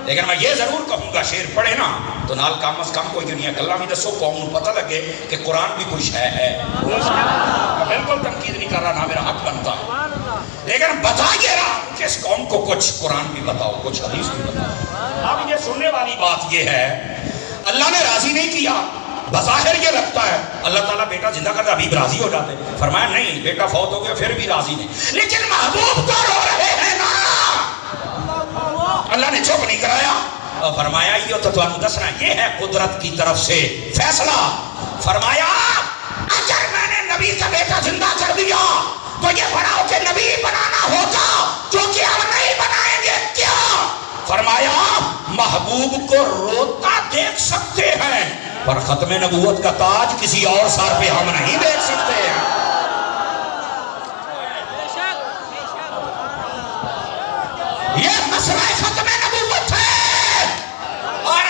لیکن میں یہ ضرور کہوں گا شعر پڑھے نا تو نال کم از کم کوئی دنیا گلاں بھی دسو، قوم کو پتہ لگے کہ قرآن بھی کوئی شے ہے۔ میں بالکل تنقید نہیں کر رہا، نہ میرا حق بنتا ہے، لیکن بتائیے نا کہ اس قوم کو کچھ قرآن بھی بتاؤ، کچھ حدیث بھی بتاؤ۔ اب یہ سننے والی بات یہ ہے، اللہ نے راضی نہیں کیا۔ بظاہر یہ لگتا ہے اللہ تعالیٰ بیٹا زندہ کرتا ابھی راضی ہو جاتے، فرمایا نہیں، بیٹا فوت ہو گیا پھر بھی راضی نہیں، لیکن محبوب تو رو رہے ہیں نا۔ اللہ نے چپ نہیں کرایا اور فرمایا یہ تو تمہیں دسنا، یہ ہے قدرت کی طرف سے فیصلہ۔ فرمایا اگر میں نے نبی کا بیٹا زندہ کر دیا تو یہ بناؤ کہ نبی بنانا ہوگا، جو کہ ہم نہیں بنائیں گے کیا؟ فرمایا محبوب کو روتا دیکھ سکتے ہیں پر ختم نبوت کا تاج کسی اور سر پہ ہم نہیں دیکھ سکتے ہیں۔ یہ مسئلہ ختم نبوت ہے۔ اور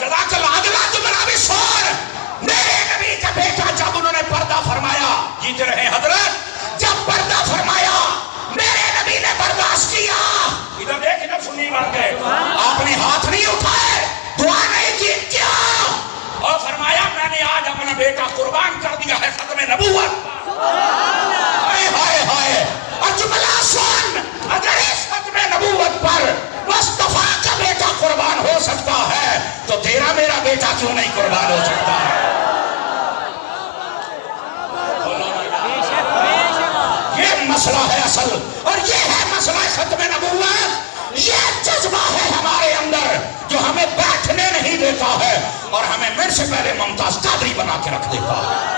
جزاک اللہ اگلا جملہ بھی سن، میرے نبی کا بیٹا جب انہوں نے پردہ فرمایا، جیتے رہے حضرت، جب پردہ فرمایا میرے نبی نے برداشت کیا۔ ادھر دیکھ ادھر سنی بات ہے، آپ نے ہاتھ نہیں اٹھائے، دعا نہیں کی، کیا؟ اور فرمایا میں نے آج اپنا بیٹا قربان کر دیا ہے ختم نبوت۔ ہائے ہائے ہائے، اور جملہ سن، اگر اس ختم نبوت پر مصطفیٰ کا بیٹا قربان ہو سکتا ہے تو تیرا میرا بیٹا کیوں نہیں قربان ہو سکتا ہے؟ یہ مسئلہ ہے اصل، اور یہ ہے مسئلہ ختم نبوت۔ یہ جذبہ ہے ہمارے اندر جو ہمیں بیٹھنے نہیں دیتا ہے اور ہمیں میرے سے پہلے ممتاز قادری بنا کے رکھ دیتا ہے۔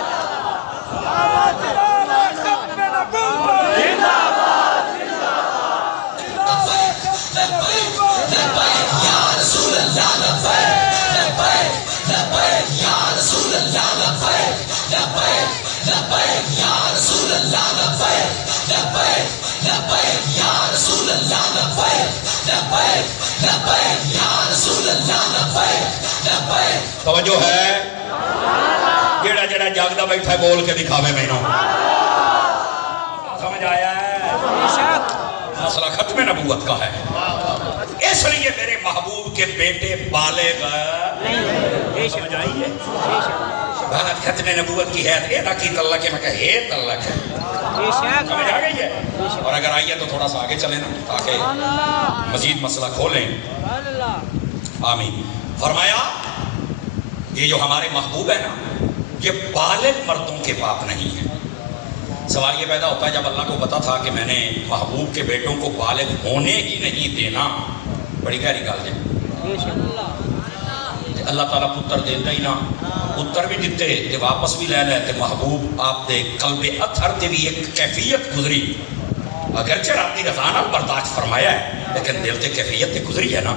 توجہ ہے، جڑا جڑا جاگدا بیٹھا ہے بول کے دکھاوے میں نو، سمجھ آیا ہے؟ مسئلہ ختم نبوت کا ہے، اس لیے میرے محبوب کے بیٹے بالغ سمجھ آئی ہے؟ بات ختم نبوت کی ہے، یہ نہ کی تلق ہے، میں کہا یہ تلق ہے، سمجھ آ گئی ہے؟ اور اگر آئیے تو تھوڑا سا آگے چلیں نا تاکہ مزید مسئلہ کھولیں۔ آمین۔ فرمایا یہ جو ہمارے محبوب ہے نا یہ بالغ مردوں کے پاک نہیں ہے۔ سوال یہ پیدا ہوتا ہے جب اللہ کو پتا تھا کہ میں نے محبوب کے بیٹوں کو بالغ ہونے ہی نہیں دینا، بڑی گہری گل ہے، اللہ تعالیٰ پتر دیتا ہی نہ، پتر بھی دیتے تے واپس بھی لے لے تے محبوب آپ دے قلب اطہر تے بھی ایک کیفیت گزری، اگرچہ رب دی رضا نال برداشت فرمایا ہے لیکن دل تے کیفیت تے گزری ہے نا،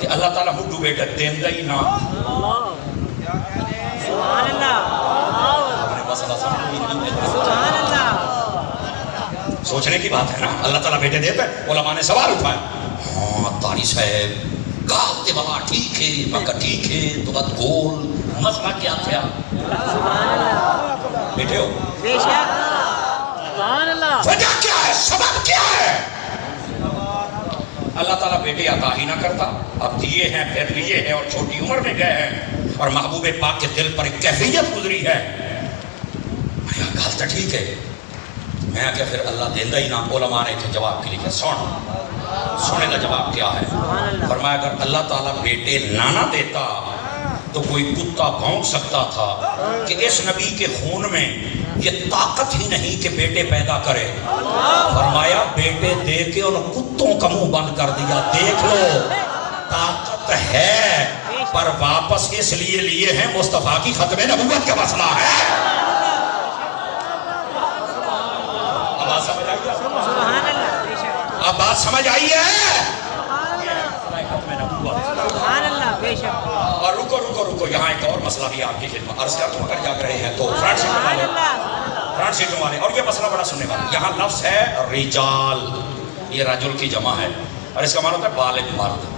تے اللہ تعالیٰ مڈو بیٹا دیندا ہی نہ۔ سبحان اللہ، سوچنے کی بات ہے نا، اللہ تعالیٰ بیٹے دیتا ہے۔ علماء نے سوال اٹھایا، ہاں طاری صاحب کہتے بابا ٹھیک ہے، میں کہا ٹھیک ہے تو بات گول، مسئلہ کیا تھا؟ بیٹے ہو بے شک، سبحان اللہ، وجہ کیا ہے، سبب کیا ہے؟ اللہ تعالیٰ بیٹے عطا ہی نہ کرتا، اب دیے ہیں پھر لیے ہیں اور چھوٹی عمر میں گئے ہیں، اور محبوب پاک کے دل پر ایک کیفیت گزری ہے۔ میں گل تو ٹھیک ہے، میں کیا پھر اللہ دیندہ ہی نہ؟ علماء نے تھے جواب کے لیے سونے کا جواب کیا ہے؟ فرمایا اگر اللہ تعالیٰ بیٹے نہ دیتا تو کوئی کتا بھونک سکتا تھا کہ اس نبی کے خون میں یہ طاقت ہی نہیں کہ بیٹے پیدا کرے۔ فرمایا بیٹے دے کے ان کتوں کا منہ بند کر دیا، دیکھ لو طاقت ہے پر واپس اس لیے لیے ہیں مصطفیٰ کی ختم نبوت کا مسئلہ ہے۔ اب بات سمجھ آئی ہے؟ سبحان اللہ، بے شک، اب بات سمجھ آئی ہے؟ بے شک اور رکو رکو رکو، یہاں ایک اور مسئلہ بھی آپ کی خدمت عرض کر، تم اگر جاگ رہے ہیں تو فرنٹ سیٹوں سبحان والے، اللہ فرنٹ سیٹوں والے، اور یہ مسئلہ بڑا سننے والا، یہاں لفظ ہے رجال، یہ رجل کی جمع ہے اور اس کا معنی ہوتا ہے بالغ مرد۔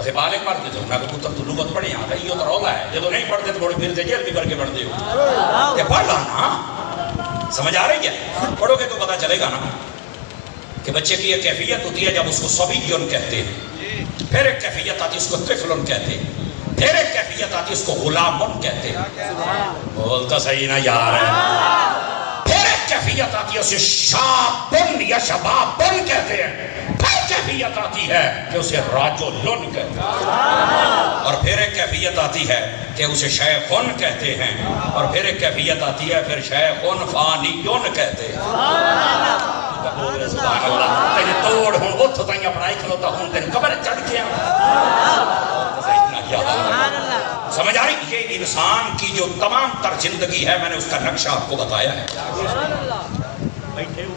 اسے بالغ مرد جو میں کو پتر تو لغت پڑھے یہاں یہ تو رولا ہے، یہ تو نہیں پڑھتے تو بڑے پھر سے جیل بھی کر کے پڑھتے ہو، یہ پڑھ لانا، سمجھ آ رہی ہے؟ پڑھو گے تو پتہ چلے گا نا کہ بچے کی ایک کیفیت ہوتی ہے جب اس کو صبیون کہتے ہیں، پھر ایک کیفیت آتی ہے اس کو طفلن کہتے ہیں، پھر ایک کیفیت آتی ہے اس کو غلامن کہتے ہیں، بولتا صحیح نہ یار ہے، پھر ایک کیفیت آتی ہے اسے شابن یا شبابن کہتے ہیں، پھر کیفیت آتی ہے کہ اسے راجلن کہتے ہیں، اور پھر ایک کیفیت آتی ہے کہ اسے شیخن کہتے ہیں، اور پھر ایک کیفیت آتی ہے پھر شیخن فانیون کہتے ہیں۔ سبحان اللہ، تیرے توڑ ہوں وہ تو تائیں اپنائی کھلوتا ہوں تیرے قبر چڑھ گیا، سبحان اللہ سمجھ آ رہی؟ یہ انسان کی جو تمام تر زندگی ہے میں نے اس کا نقشہ آپ کو بتایا ہے۔ بیٹھے ہو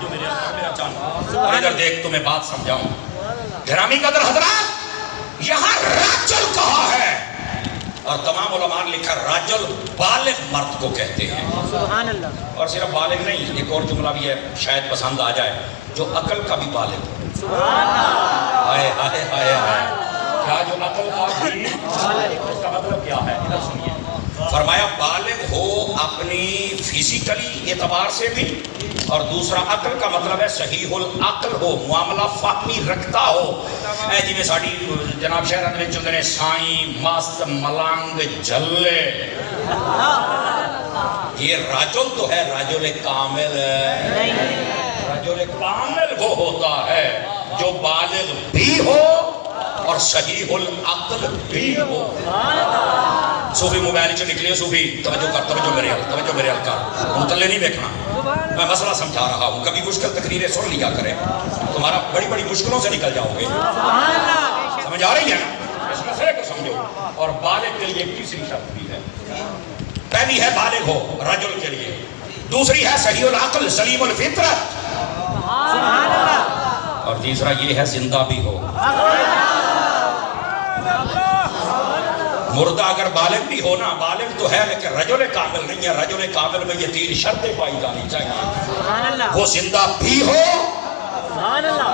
جو میرا چاند، اور ادھر دیکھ تمہیں بات سمجھاؤں، گرامی قدر حضرات، یہاں راجل کہا ہے اور تمام علماء نے لکھا راجل بالغ مرد کو کہتے ہیں، سبحان اللہ اور صرف بالغ نہیں، ایک اور جملہ بھی ہے شاید پسند آ جائے، جو عقل کا بھی بالغ ہو۔ سبحان اللہ ہائے ہائے ہائے ہائے، کیا جو عقل کا بھی اس کا مطلب کیا ہے؟ ادھر سنیے، فرمایا بالغ ہو اپنی فزیکلی اعتبار سے بھی، اور دوسرا عقل کا مطلب ہے صحیح العقل ہو، معاملہ فہمی رکھتا ہو، اے جی میں ساڑی جناب شہران میں چندنے سائیں مست ملانگ جھلے، یہ راجل تو ہے، راجل کامل ہے، راجل کامل وہ ہوتا ہے جو بالغ بھی ہو اور صحیح العقل بھی ہو۔ صوفی موبائل چ نکلے، صوفی توجہ کر، توجہ میرے حل کر، متلے نہیں دیکھنا، میں مسئلہ سمجھا رہا ہوں، کبھی مشکل تقریریں سن لیا کریں، تمہارا بڑی بڑی مشکلوں سے نکل جاؤ گے، سمجھ آ رہی ہے نا؟ اس مسئلے کو سمجھو، اور بالغ کے لیے تیسری شرط بھی ہے، پہلی ہے بالغ ہو رجل کے لیے، دوسری ہے صحیح العقل سلیم الفطرت، سبحان اللہ اور تیسرا یہ ہے زندہ بھی ہو۔ مردہ اگر بالغ بھی ہو نا، بالغ تو ہے لیکن رجل کامل نہیں ہے، رجل کامل میں یہ تین شرطیں پائی جانی چاہیے، سبحان اللہ وہ زندہ بھی ہو، سبحان اللہ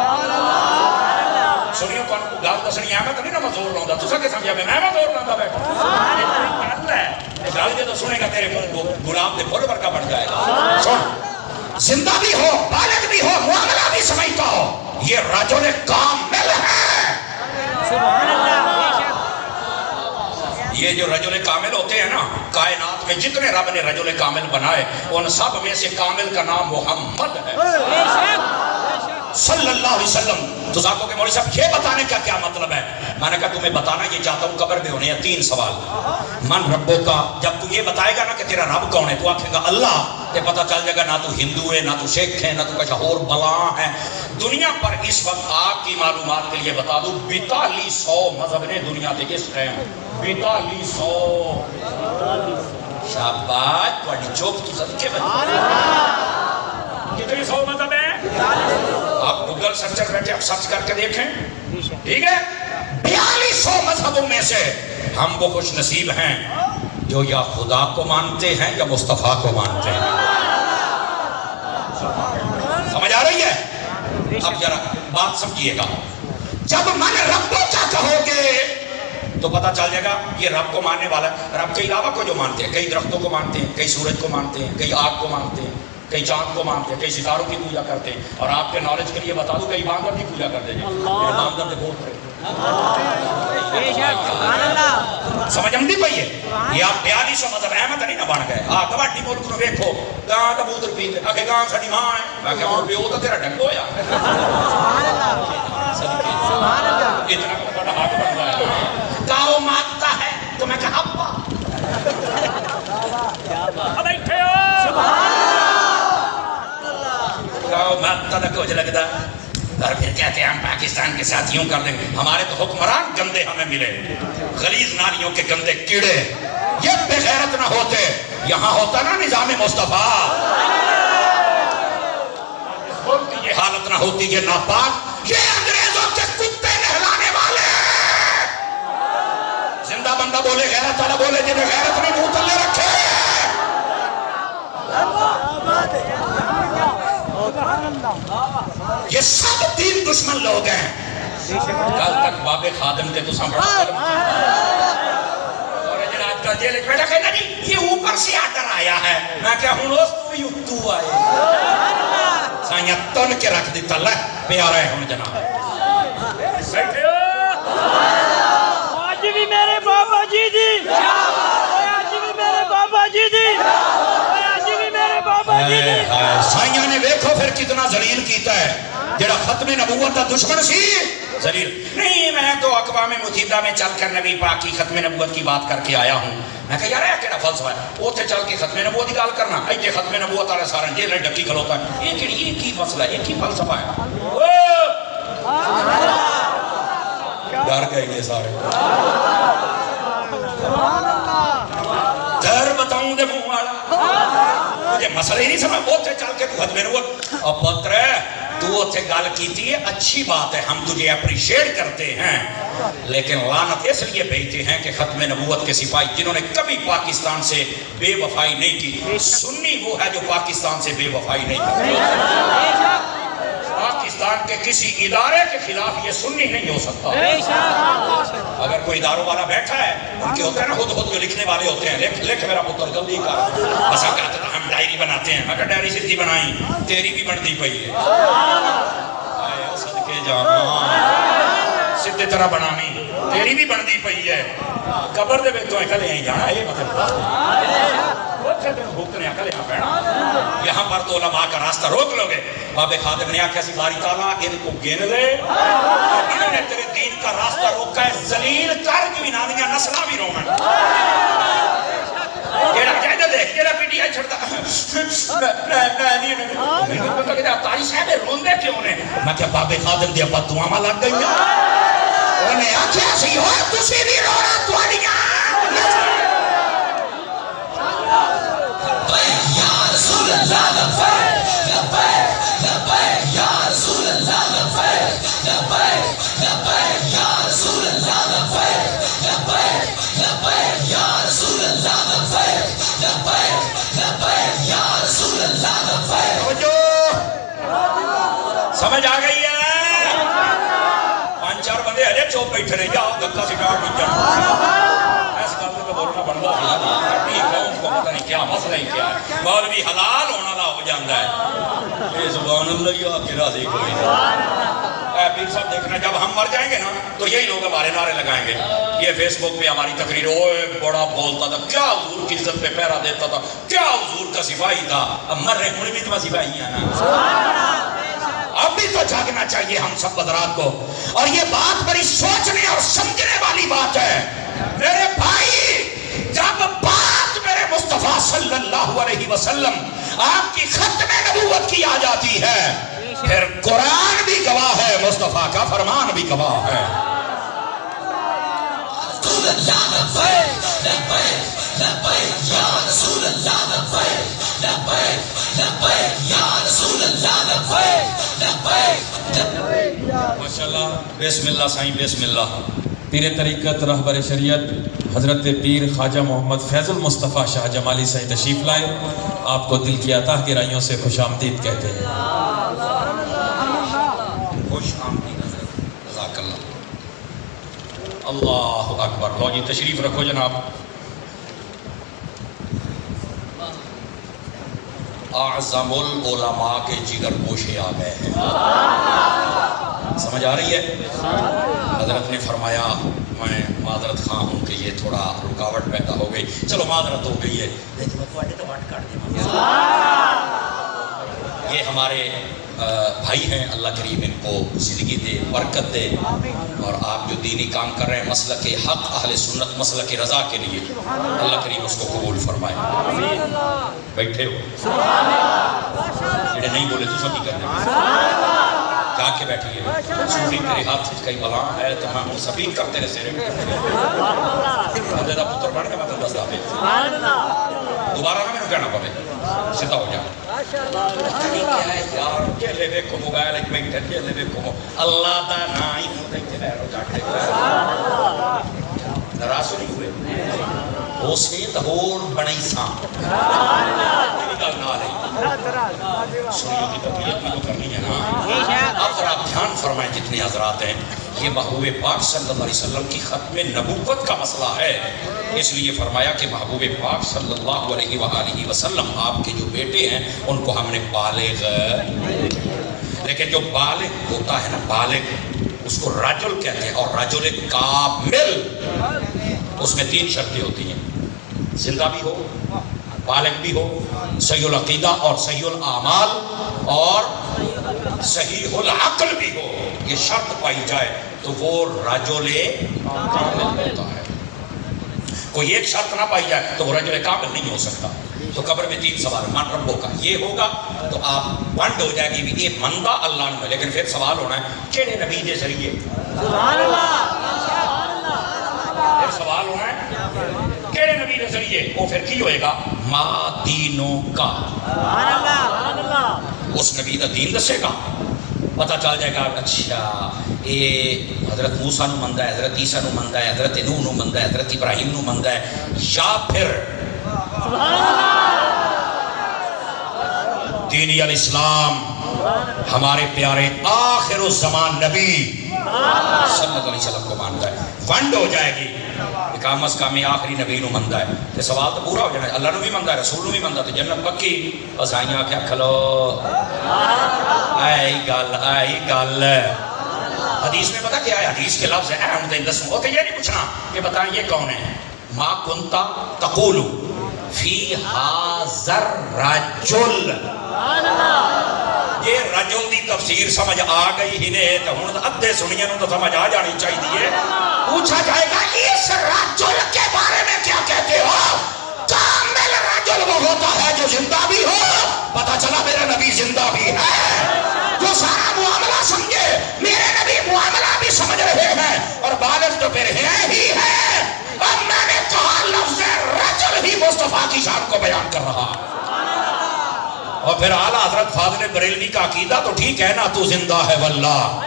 سنیو کون کو گال دسنی آمد نہیں نا مزور لاؤں تو سکے سمجھا میں مزور لاؤں بیٹھا گال دے تو سنے گا تیرے منہ کو گلاب دے پھول برکا بڑھ جائے گا۔ سن، زندہ بھی ہو، بالغ بھی ہو، معاملہ بھی سمجھتا ہو، یہ رجل کامل ہے۔ سبحان اللہ بے شک یہ جو رجل کامل ہوتے ہیں نا، کائنات میں جتنے رب نے رجل کامل بنائے ان سب میں سے کامل کا نام محمد ہے بے شک صلی اللہ علیہ وسلم۔ تو ساکھوں کے مولوی صاحب یہ بتانے کا کیا مطلب ہے؟ میں نے کہا تمہیں بتانا یہ چاہتا ہوں، قبر میں ہونے ہیں تین سوال، من ربوں کا، جب تو یہ بتائے گا نا کہ تیرا رب کون ہے تو آکھیں گا اللہ، تے پتہ چل جائے گا نہ تو ہندو ہے، نہ تو سکھ ہے، نہ تو کچھ اور بلاں ہے۔ دنیا پر اس وقت آپ کی معلومات کے لیے بتا دوں 4200 مذہب نے دنیا تے اس ٹائم 4200 شاباش تھوڑی چوک تو صدقے بچے کتنے 100 مذہب ہیں؟ آپ گوگل سرچر بیٹھے آپ سرچ کر کے دیکھیں، ٹھیک ہے؟ 4200 مذہبوں میں سے ہم وہ خوش نصیب ہیں جو یا خدا کو مانتے ہیں یا مصطفیٰ کو مانتے ہیں۔ سمجھ آ رہی ہے؟ اب ذرا بات سمجھیے گا، جب من ربوں کا کہو گے تو پتہ چل جائے گا یہ رب کو ماننے والا ہے۔ رب کے علاوہ کو جو مانتے ہیں، کئی درختوں کو مانتے ہیں، کئی سورج کو مانتے ہیں، کئی آگ کو مانتے ہیں، کئی چاند کو مانتے ہیں، کئی ستاروں کی پوجا کرتے ہیں، اور آپ کے نالج کے لیے بتا دوں کئی باندر کی پوجا کرتے ہیں۔ باندر سے بہت رہے بے شک سبحان اللہ سمجھ آندی پئی ہے؟ یہ آپ 4200 مذہب احمد نہیں نہ بن گئے۔ کبڈی ملک نو ویکھو، گاں کبوتر پیندے، آکھے گاں ساڈی ماں ہے، میں کہ ہن پیو تو تیرا ڈنگو ہویا۔ سبحان اللہ سبحان اللہ اتنا کو بڑا ہاتھ بنتا ہے، گاؤ مانتا ہے تو میں کہا ابا اب بیٹھے ہو گاؤ مانتا تھا کچھ لگتا، اور پھر کہتے ہیں ہم پاکستان کے ساتھ یوں کر دیں گے، ہمارے تو حکمران گندے ہمیں ملے، غلیظ نالیوں کے گندے کیڑے، یہ بے غیرت نہ ہوتے، یہاں ہوتا نا نظام مصطفیٰ، یہ حالت نہ ہوتی، یہ ناپاک، یہ انگریزوں کے کتے نہلانے والے بولے غیرت والا بولے جنہیں غیرت نہیں منہ تلے رکھے. یہ سب دین دشمن لوگ ہیں. کل تک بابے خادم کے تو سامنے اور جنہیں آج کل جیلے بیٹھا کہنا جی یہ اوپر سے آٹر آیا ہے. میں کہا ہوں اس تو بھی اتو آئے سائیاں تن کے رکھ دیتا لے پیارے ہوں جناب. بیٹھے ہو آج بھی میرے بابا جی جی, آج بھی میرے بابا جی جی, آج بھی میرے بابا جی جی. سائیاں نے دیکھو پھر کتنا ذلیل کیتا ہے. جڑا ختم نبوت کا دشمن سی ذلیل نہیں. میں تو اقوام متحدہ میں چل کر نبی پاک کی ختم نبوت کی بات کر کے آیا ہوں. میں کہا یار یہ کیڑا فلسفہ ہے اوتھے چل کے ختم نبوت کی گل کرنا, ایتھے ختم نبوت والے سارے جیل ڈکی کھلوتا ہے. یہ کیڑی یہ کی مسئلہ ہے, یہ کی فلسفہ ہے؟ ڈر گئے یہ سارے. در بتاؤں دے منہ والا مجھے مسئلہ ہی نہیں سمجھ. اوتھے چل کے تو ختم نبوت اب پتر ہے تو اوتھے گل کیتی ہے اچھی بات ہے, ہم تجھے اپریشیٹ کرتے ہیں, لیکن لعنت اس لیے بھیجتے ہیں کہ ختم نبوت کے سپاہی جنہوں نے کبھی پاکستان سے بے وفائی نہیں کی. سنی وہ ہے جو پاکستان سے بے وفائی نہیں کی. پاکستان کے کسی ادارے کے خلاف یہ سنی نہیں ہو سکتا. اگر کوئی اداروں والا بیٹھا ہے ان کے ہوتے ہیں نا خود جو لکھنے والے ہوتے ہیں, لکھ میرا پتر جلدی کر. ایسا کہتے ہیں ہم ڈائری بناتے ہیں. میں کہا ڈائری سیدھی بنائی تیری بھی بنتی پئی ہے. آیا صدقے جانا سیدھے طرح بنانی تیری بھی بنتی پئی ہے. قبر دے بیٹھوں ہے کلے ہیں جانا یہ مطلب یہاں پر تو علماء کا راستہ روک لو گے. بابے خادم نے آکھا سی باری تعالیٰ ان کو گن لے, انہوں نے تیرے دین کا راستہ روکا ہے. ذلیل کر بھی نانیاں نسلہ بھی رومن جیڑا کہنے دیکھ جیڑا پی ٹی آئی چھڑتا میں پتہ کہ تاری صاحب روندے کیوں نے. میں کہا بابے خادم دیا بات دعاں لگ گئی ہیں. انہیں آکھا سی ہو تسی بھی رو رہا تواریاں یا رسول اللہ لبیک لبیک لبیک یا رسول اللہ لبیک لبیک لبیک یا رسول اللہ لبیک لبیک لبیک یا رسول اللہ لبیک لبیک لبیک یا رسول اللہ لبیک. سمجھ آ گئی ہے؟ 5-4 بندے ہجے چوپ بیٹھے رہے جاؤ دکا سکار نہیں جاؤ. ایس کام میں بولنا بڑھتا ہے قوم کو پتہ نہیں کیا مسئلہ ہی کیا ہے. مولوی حلال ہونا لا ہو جاندہ ہے. اے سبحان اللہ یا کی راضی کوئی نہیں. اے پیر صاحب دیکھنا جب ہم مر جائیں گے نا تو یہی لوگ ہمارے نعرے لگائیں گے. یہ فیس بک پہ ہماری تقریر اوے بڑا بولتا تھا, کیا حضور کی عزت پہ پہرا دیتا تھا, کیا حضور کا سپاہی تھا. اب مر رہے ہونے بھی تو سپاہی ہیں نا. اب بھی تو جاگنا چاہیے ہم سب حضرات کو. اور یہ بات بڑی سوچنے اور سمجھنے والی بات ہے میرے بھائی. جب بات میرے مصطفیٰ صلی اللہ علیہ وسلم آپ کی ختم نبوت کی آ جاتی ہے پھر قرآن بھی گواہ ہے, مصطفیٰ کا فرمان بھی گواہ ہے. رسول اللہ لبیک لبیک لبیک یا رسول اللہ لبیک لبیک لبیک یا رسول اللہ لبیک لبیک لبیک. ماشاءاللہ بسم اللہ سائیں بسم اللہ. پیر طریقت رہبر شریعت حضرت پیر خواجہ محمد فیض المصطفیٰ شاہ جمالی صاحب تشریف لائے. آپ کو دل کی عطا گرائیوں سے خوش آمدید کہتے ہیں. خوش آمدید حضرت جزاک اللہ. اللہ اکبر. لو جی تشریف رکھو جناب. اعظم العلماء کے جگر گوشے آ گئے ہیں. سمجھ آ رہی ہے؟ حضرت نے فرمایا میں معذرت خواہ ہوں کہ یہ تھوڑا رکاوٹ پیدا ہو گئی. چلو معذرت ہو گئی ہے لیکن یہ ہمارے بھائی ہیں. اللہ کریم ان کو زندگی دے, برکت دے, اور آپ جو دینی کام کر رہے ہیں مسلک حق اہل سنت مسلک رضا کے لیے اللہ کریم اس کو قبول فرمائے. بیٹھے ہو جڑے نہیں بولے تو سب ہی کرتے جا کے بیٹھیے. صوفی تیرے ہاتھ سے کئی بلا ہے تو میں ہوں سبھی کرتے رہے سیرے بندے دا پتر بڑھ کے مطلب دس دا پہ دوبارہ نہ میں کہنا پڑے سیدھا ہو جائے. کیا ہے یار جیلے ویکھو موبائل ایک بیٹھے جیلے ویکھو اللہ دا نا ہی ہوں دیکھتے رہے ہو جا کے ناراض نہیں ہوئے. ہو سے دہور بنائی ساں سنیوں کی تربیت میں تو کرنی ہے نا. اب ذرا دھیان فرمائیں جتنے حضرات ہیں، یہ محبوب پاک صلی اللہ علیہ وسلم کی ختم نبوت کا مسئلہ ہے. اس لیے فرمایا کہ محبوب پاک صلی اللہ علیہ وآلہ وسلم آپ کے جو بیٹے ہیں ان کو ہم نے بالغ، لیکن جو بالغ ہوتا ہے نا، بالغ اس کو رجل کہتے ہیں، اور رجل کامل اس میں 3 شرطیں ہوتی ہیں، زندہ بھی ہو، بالغ بھی ہو، صحیح العقیدہ اور صحیح الاعمال اور صحیح العقل بھی ہو. یہ شرط پائی جائے تو وہ رجل کامل ہوتا ہے. کوئی ایک شرط نہ پائی جائے تو وہ رجل کامل نہیں ہو سکتا. تو قبر میں 3 سوال، من ربوں کا یہ ہوگا تو آپ ونڈ ہو جائے گی یہ مندہ اللہ نے. لیکن پھر سوال ہونا ہے کیڑے نبی دے ذریعے، پھر سوال ہونا ہے کیڑے نبی دے ذریعے. وہ پھر کی ہوئے گا ما دینوں کا، اس نبی کا دین دسے گا. پتہ چل جائے گا اچھا یہ حضرت موسیٰ نو مندہ ہے، حضرت عیسیٰ نو مندہ ہے، حضرت نوح نو مندہ ہے، حضرت ابراہیم نو مندہ ہے، یا پھر دین الاسلام ہمارے پیارے آخر الزمان نبی صلی اللہ علیہ وسلم کو مانتا ہے. ونڈ ہو جائے گی کام از کام آخری نبی نو مندہ ہے. تو سوال تو پورا ہو جانا ہے، اللہ نو بھی مندہ ہے، رسول نو بھی مندہ ہے، تو جنت پکی. بس آئیاں کیا کھلو آئی گل. حدیث میں پتہ کیا ہے؟ حدیث کے لفظ ہے احمد دسوں. وہ تو یہ نہیں پوچھنا کہ بتائیں یہ کون ہے. ما کنتا تقول فی حاضر رجل، یہ رجل دی تفسیر سمجھ آ گئی ہی نے تو ہن ادھے سنیے نو تو سمجھ آ جانی چاہیے. پوچھا جائے گا اس رجل کے بارے میں کیا کہتے ہو؟ کامل رجل وہ ہوتا ہے جو زندہ بھی ہو. پتہ چلا میرا نبی زندہ بھی ہے، جو سارا معاملہ سمجھے. میرے نبی معاملہ بھی سمجھ رہے ہیں، اور بالغ تو پھر ہے ہی ہے. اب میں نے کہا لفظ رجل ہی مصطفیٰ کی شان کو بیان کر رہا. اور پھر اعلیٰ حضرت فاضل بریلوی کا عقیدہ تو ٹھیک ہے نا، تو زندہ ہے واللہ،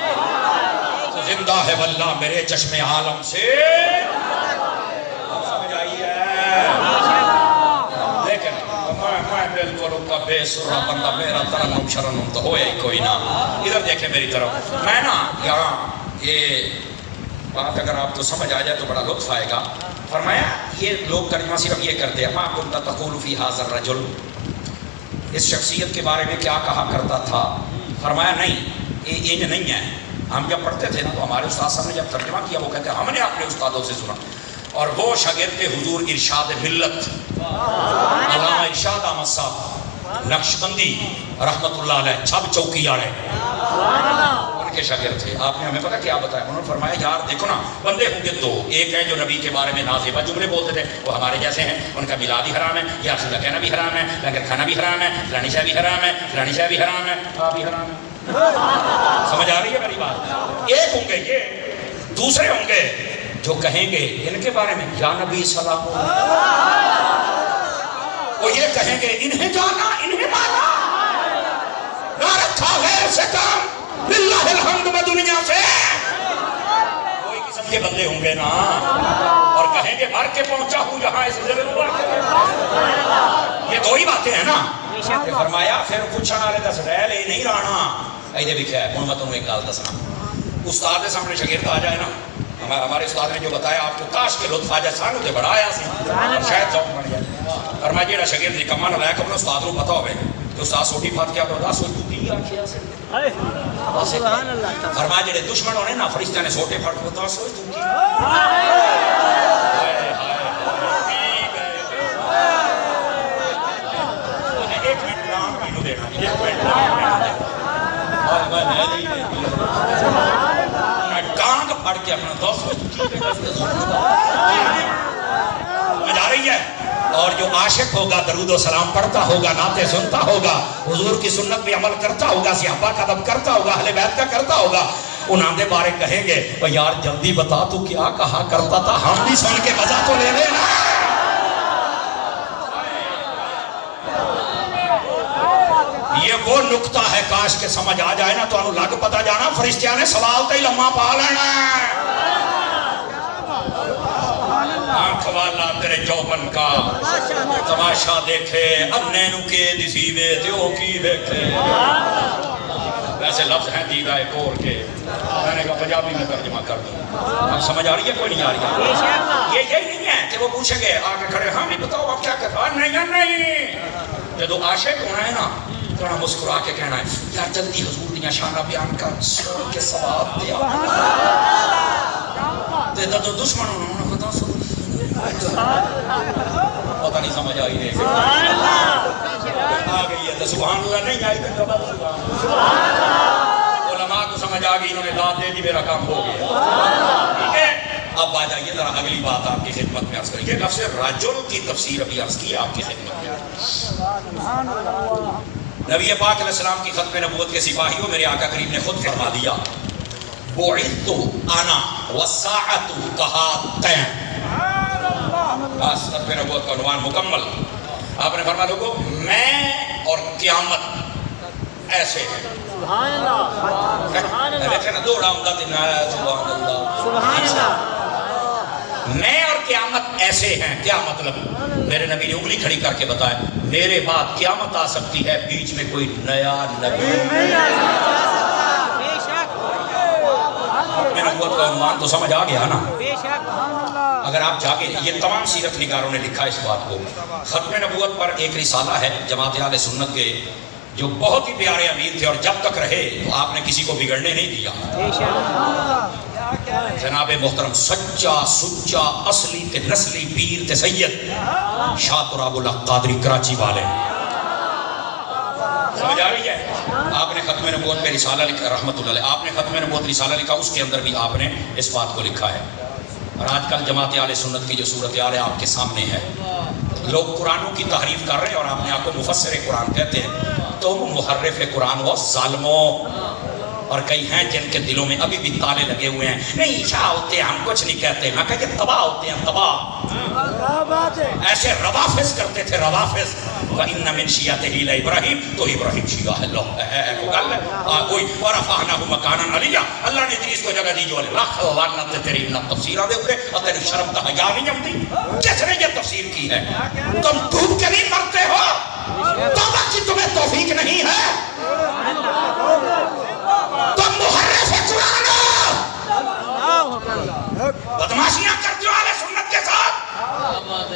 تو زندہ ہے واللہ میرے چشم عالم سے. سمجھ آئی ہے؟ لیکن میں بالکل کا بے سرہ بندہ، میرا ترنم شرنم تو ہوئے ہی کوئی نہ. ادھر دیکھیں میری طرف. میں نا یہاں یہ بات اگر آپ کو سمجھ آ جائے تو بڑا لطف آئے گا. فرمایا یہ لوگ ترجمہ صرف یہ کرتے ہیں ما کنت تقول فی حاضر رجل، اس شخصیت کے بارے میں کیا کہا کرتا تھا. فرمایا نہیں، یہ نہیں ہے. ہم جب پڑھتے تھے نا تو ہمارے استاد صاحب نے جب ترجمہ کیا وہ کہتے ہیں ہم نے اپنے استادوں سے سنا. اور وہ شاگرد حضور ارشاد ملت علامہ ارشاد احمد صاحب نقشبندی رحمت اللہ علیہ چھب چوکی والے ان کے شاگرد تھے. آپ نے ہمیں پتہ کیا بتایا؟ انہوں نے فرمایا یار دیکھو نا بندے ہوں گے 2، ایک ہے جو نبی کے بارے میں نازیبہ جملے بولتے تھے، وہ ہمارے جیسے ہیں، ان کا میلاد بھی حرام ہے، یا رسول کہنا بھی حرام ہے، لنگر کھانا بھی حرام ہے، فلانی شاہ بھی حرام ہے، فلانی شاہ بھی حرام ہے، آپ بھی حرام ہے. سمجھ آ رہی ہے میری بات؟ ایک ہوں گے یہ، دوسرے ہوں گے جو کہیں گے ان کے بارے میں یا نبی سلام، وہ یہ کہیں گے انہیں جانا انہیں مانا، نہ رکھا غیر سے کام، باللہ الحمد میں دنیا سے. کوئی قسم کے بندے ہوں گے نا، اور کہیں گے مر کے پہنچا ہوں یہاں اس ضرور. یہ 2 ہی باتیں ہیں نا. فرمایا پھر پوچھنا والے دس رہ لے نہیں رانا ایدے بھی کیا ہے. ہوں میں تمہیں ایک گال دسنا، استاد کے سامنے شاگرد آ جائے نا، ہمارے استاد نے جو بتایا آپ کو کاش کے لطف آ جائے، سانو تے بڑا آیا سی شاید ذوق بن جائے. فرمایا جیڑا شاگرد نکما نہ لائق اپنے استاد کو پتہ ہوئے تو استاد سوٹی پھات کیا تو دس ہوئی تو کی آکھیا سی. فرمایا جیڑے دشمن ہونے نا فرشتہ نے سوٹے پھٹ کو دس ہوئی تو کی. ایک منٹ نام بھی دینا، ایک منٹ ٹانگ پھڑ کے اپنا دوست مجھ آ رہی ہے. اور جو عاشق ہوگا درود و سلام پڑھتا ہوگا، نعتیں سنتا ہوگا، حضور کی سنت پہ عمل کرتا ہوگا، صحابہ کا ادب کرتا ہوگا، اہل بیت کا کرتا ہوگا، ان آندے بارے کہیں گے یار جلدی بتا تو کیا کہا کرتا تھا، ہم بھی سن کے مزہ تو لے لینا. یہ وہ نکتہ ہے کاش کے سمجھ آ جائے نا تو انہوں لگ پتا جانا فرشتیاں نے سوال تے ہی لمحہ پا لینا. آنکھ اللہ تیرے جوبن کا تماشا دیکھے انے نو کے دسی وے تے او کی دیکھے. ویسے لفظ ہیں دیدہ کور کے, میں نے کہا پنجابی میں ترجمہ کر دوں. اب سمجھ آ رہی ہے کوئی نہیں آ رہی ہے؟ یہ یہی نہیں ہے کہ وہ پوچھیں گے آگے کھڑے, ہاں بھی بتاؤ آپ کیا کرتے ہیں؟ نہیں. جب عاشق ہونا ہے نا تھوڑا مسکرا کے کہنا ہے یار جلدی حضور دیاں شانہ بیان کر سن کے ثواب دیا. تو دشمن انہوں نے بتا سن پتہ نہیں سمجھ آئی نہیں آ گئی ہے تو سبحان اللہ نہیں آئی تو علماء کو سمجھ آ گئی, انہوں نے داد دے دی, میرا کام ہو گیا. ٹھیک ہے, اب آ جائیے ذرا اگلی بات آپ کی خدمت میں عرض کریے. لفظ رجل کی تفسیر ابھی عرض کی آپ کی خدمت میں. نبی پاک علیہ السلام کی ختم نبوت کے سپاہیوں میرے آقا کریم نے خود فرما دیا بعثت انا والساعۃ کہاتین. بس ختم نبوت کا عنوان مکمل. آپ نے فرما لوگو میں اور قیامت ایسے ہیں. سبحان اللہ. دیکھیں نا دوڑا ہوں گا دن آیا سبحان اللہ. سبحان اللہ. میں اور قیامت ایسے ہیں. کیا مطلب؟ میرے نبی نے انگلی کھڑی کر کے بتایا میرے بعد قیامت آ سکتی ہے, بیچ میں کوئی نیا نبی. میں نبوت کا عنوان تو سمجھ آ گیا نا. اگر آپ جا کے, یہ تمام سیرت نگاروں نے لکھا اس بات کو. ختم نبوت پر ایک رسالہ ہے جماعت اہل سنت کے جو بہت ہی پیارے امیر تھے اور جب تک رہے تو آپ نے کسی کو بگڑنے نہیں دیا. جناب محترم سچا سچا اصلی تے نسلی پیر تے سید شاہ تراب اللہ قادری کراچی والے. سمجھ آ رہی ہے؟ آپ نے ختم نبوت پہ رسالہ لکھا رحمت اللہ علیہ, آپ نے ختم نبوت رسالہ لکھا, اس کے اندر بھی آپ نے اس بات کو لکھا ہے. اور آج کل جماعت اہل سنت کی جو صورتحال ہے آپ کے سامنے ہے. لوگ قرآنوں کی تحریف کر رہے ہیں اور آپ نے آپ کو مفسر قرآن کہتے ہیں. تم محرف قرآن ہو ظالموں. اور کئی ہیں جن کے دلوں میں ابھی بھی تالے لگے ہوئے ہیں, نہیں شاہ ہوتے ہیں ہم کچھ نہیں کہتے. میں کہا کہ تباہ ہوتے ہیں تباہ. ایسے روافظ کرتے تھے روافظ. وَإِنَّ مِن شِيَعَتِهِ لَإِبْرَاهِيمَ, تو ابراہیم شیعہ ہے. لو کوئی وَرَفَعْنَاهُ مَكَانًا عَلِيًّا, اللہ نے ادریس کو جگہ دی جو لاکھ لعنت تیری ان تفسیرہ دے اوپر. اور تیری شرم کا حیا نہیں جمتی جس نے یہ تفسیر کی ہے. تم ڈوب کے نہیں مرتے ہو, توبہ کی تمہیں توفیق نہیں ہے. تم محرف قرآن ہو, بدماشیاں کرتے ہو اہل سنت کے ساتھ.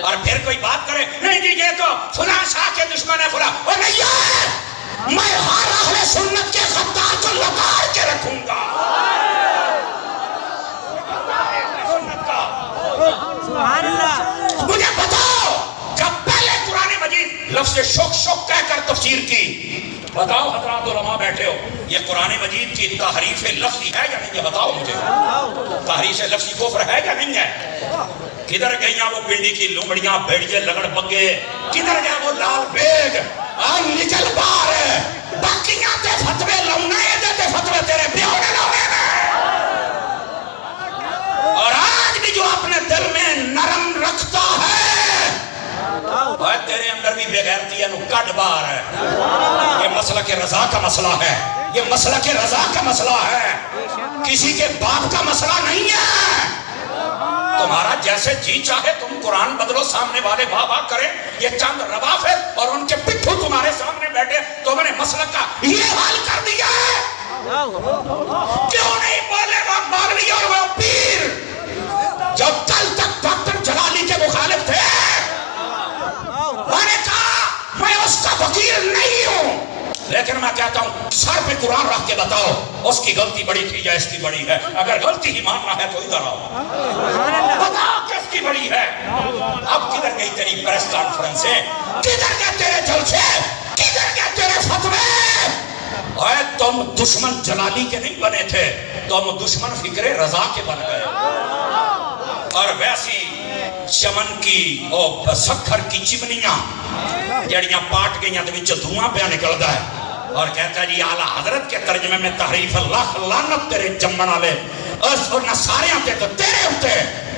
اور پھر کوئی بات کرے نہیں جی یہ تو فلاں شاہ کے دشمن ہے فلاں, اور نہیں ہے, میں ہر اہل سنت کے غدار کو لگار کے رکھوں گا. سبحان اللہ. مجھے بتاؤ جب پہلے قرآن مجید لفظ شک شک کہہ کر تفسیر کی, بتاؤ حضرات علماء بیٹھے ہو, یہ قرآن مجید کی تحریف لفظی ہے یا نہیں؟ یہ بتاؤ مجھے. تحریف لفظی کفر ہے یا نہیں ہے؟ کدھر گئیاں وہ پنڈی کی لومڑیاں بھیڑیے لگڑ بگے, کدھر گیا وہ لال بیگ آن نکل بار باقیاں تے فتوے لونے دے فتوے تیرے بیونے لونے میں. اور آج بھی جو اپنے دل میں نرم رکھتا ہے تیرے اندر بھی بے غیرتی ہے نو کٹ بار ہے. یہ مسلک رضا کا مسئلہ ہے, یہ مسلک رضا کا مسئلہ ہے, کسی کے باپ کا مسئلہ نہیں ہے. تمہارا جیسے جی چاہے تم قرآن بدلو, سامنے والے واہ واہ کریں. یہ چند روافظ اور ان کے پٹھو تمہارے سامنے بیٹھے, تم نے مسلک کا یہ حال کر دیا ہے. کیوں نہیں بولے وہ مولوی اور وہ پیر جو کل تک ڈاکٹر جلالی کے مخالف تھے؟ میں نے کہا میں اس کا وکیل نہیں ہوں, لیکن میں کہتا ہوں سر پہ قرآن رکھ کے بتاؤ اس کی غلطی بڑی تھی یا اس کی بڑی ہے. اگر غلطی ہی ماننا ہے تو ادھر آؤ, بتاؤ کس کی بڑی ہے. اب کدھر گئی تیری پریس کانفرنسیں, کدھر گئے تیرے جلسے, کدھر گئے تیرے فتوے؟ اے تم دشمن جلالی کے نہیں بنے تھے, تم دشمن فکر رضا کے بن گئے. اور ویسی چمن کی اور سکھر کی چمنیاں جڑیاں پاٹ گئیاں تو وچ دھواں پہ نکلدا ہے, اور کہتا ہے جی اعلیٰ حضرت کے ترجمے میں تحریف اللہ لعنت تیرے جمن والے. اور نہ سارے تے تو تیرے ہوتے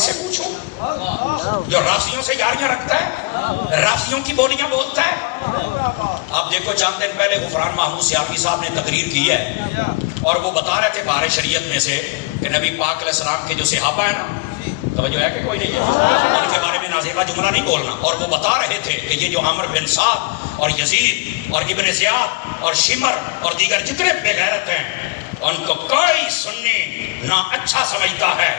اس سے پوچھو جو رافضیوں سے یاریاں رکھتا ہے، رافضیوں کی بولیاں بولتا ہے. آپ دیکھو چند دن پہلے غفران محمود سیالوی صاحب نے تقریر کی ہے اور وہ بتا رہے تھے بہار شریعت میں سے کہ نبی پاک علیہ السلام کے جو صحابہ ہیں نا، توجہ ہے کہ کوئی نہیں ہے، ان کے بارے میں نازیبہ جملہ نہیں بولنا. اور وہ بتا رہے تھے کہ یہ جو عمر بن سعد اور یزید اور ابن زیاد اور شمر اور دیگر جتنے بے غیرت ہیں، ان کو کوئی سنی نہ اچھا سمجھتا ہے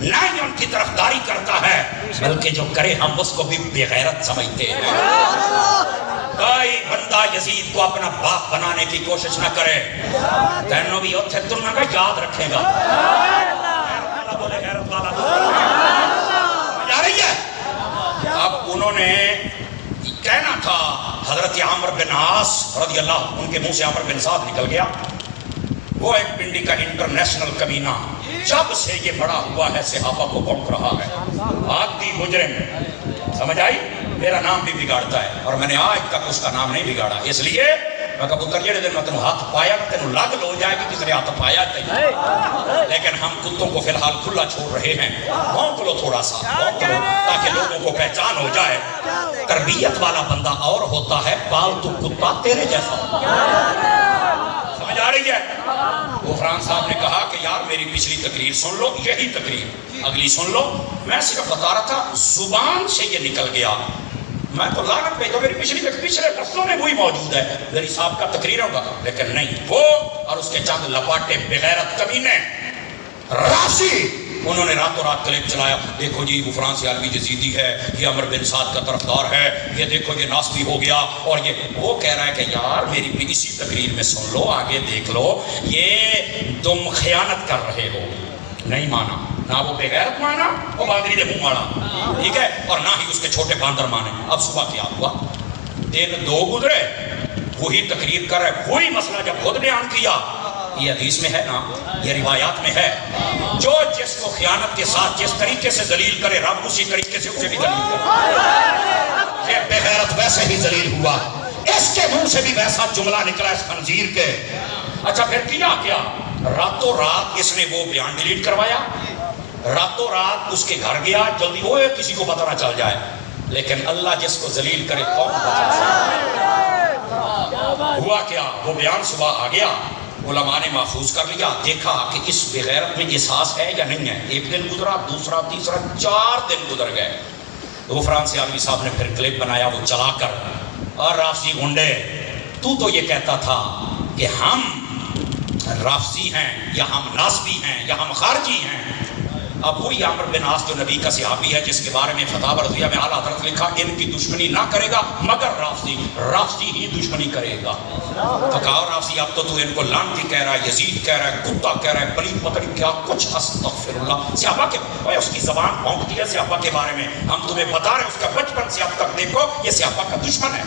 نہ ہی ان کی طرفداری کرتا ہے، بلکہ جو کرے ہم اس کو بھی بے غیرت سمجھتے ہیں. کوئی بندہ یزید کو اپنا باپ بنانے کی کوشش نہ کرے، تینوں بھی اتھے تنہا کا یاد رکھے گا. بولے غیرت والا جا رہی ہے. اب انہوں نے کہنا تھا حضرت عمر بن عاص رضی اللہ، ان کے منہ سے عمر بن سعد نکل گیا. وہ ایک پنڈی کا انٹرنیشنل کمینہ، جب سے یہ بڑا ہوا ہے صحابہ کو بھونک رہا ہے. آدھی مجرم، سمجھ آئی، میرا نام بھی بگاڑتا ہے اور میں نے آج تک اس کا نام نہیں بگاڑا. اس لیے میں کہا پتر جڑے دن میں تنوں ہاتھ پایا تنوں لگ لو جائے گی کس نے ہاتھ پایا تھی. لیکن ہم کتوں کو فی الحال کھلا چھوڑ رہے ہیں. بھونک لو تھوڑا سا، بھونک لو تاکہ لوگوں کو پہچان ہو جائے. تربیت والا بندہ اور ہوتا ہے، پالتو کتا تیرے جیسا ہوتا. سمجھ آ رہی ہے؟ غفران صاحب نے کہا کہ یار میری پچھلی تقریر سن لو، یہی تقریر اگلی سن لو. میں صرف بتا رہا تھا زبان سے یہ نکل گیا. میں تو لعنت پہ تو میری پچھلے قصوں میں وہی موجود ہے، میری صاحب کا تقریر ہوگا. لیکن نہیں، وہ اور اس کے چند لپاٹے بغیرت کمینے رافضی، انہوں نے راتوں رات کلپ چلایا. دیکھو جی غفران سیالوی یزیدی ہے، یہ عمر بن سعد کا طرفدار ہے، یہ دیکھو یہ ناسبی ہو گیا. اور یہ وہ کہہ رہا ہے کہ یار میری بھی اسی تقریر میں سن لو، آگے دیکھ لو، یہ تم خیانت کر رہے ہو. نہیں مانا، نہ وہ بے غیرت مانا، وہ باندری نے منہ مانا، ٹھیک ہے، اور نہ ہی اس کے چھوٹے باندر مانے. اب صبح کیا ہوا، دن 2 گزرے، وہی تقریر کر رہے، وہی مسئلہ جب خود بیان کیا. یہ حدیث میں ہے نا، یہ روایات میں ہے، جو جس کو خیانت کے ساتھ جس طریقے سے ذلیل کرے رب اسی طریقے سے اسے بھی ذلیل کرے. یہ بے غیرت ویسے ہی ذلیل ہوا، اس کے منہ سے بھی ویسا جملہ نکلا اس خنزیر کے. اچھا پھر کیا راتوں رات اس نے وہ بیان ڈیلیٹ کروایا، راتوں رات اس کے گھر گیا، جلدی وہ کسی کو پتہ نہ چل جائے. لیکن اللہ جس کو ذلیل کرے کون بچا سکتا. ہوا کیا، وہ بیان صبح آ گیا، علماء نے محفوظ کر لیا، دیکھا کہ اس بغیرت میں احساس ہے یا نہیں ہے. 1 دن گزرا، دوسرا، تیسرا، 4 دن گزر گئے. غفران سیالوی صاحب نے پھر کلپ بنایا وہ چلا کر، اور رافضی گنڈے تو یہ کہتا تھا کہ ہم رافضی ہیں یا ہم ناسبی ہیں یا ہم خارجی ہیں. اب وہی عمر بن عاص جو نبی کا صحابی ہے، جس کے بارے میں فتاوی رضویہ میں اعلیٰ حضرت لکھا ان کی دشمنی نہ کرے گا مگر رافضی ہی دشمنی کرے گا. تو کہا رافضی اب تو ان کو لعنتی کہہ رہا ہے، یزید کہہ رہا ہے، کتا کہہ رہا ہے، پلیت پکڑی کیا کچھ، استغفر اللہ. صحابہ کے اس کی زبان بھونکتی ہے صحابہ کے بارے میں. ہم تمہیں بتا رہے ہیں اس کا بچپن سے اب تک دیکھو، یہ صحابہ کا دشمن ہے.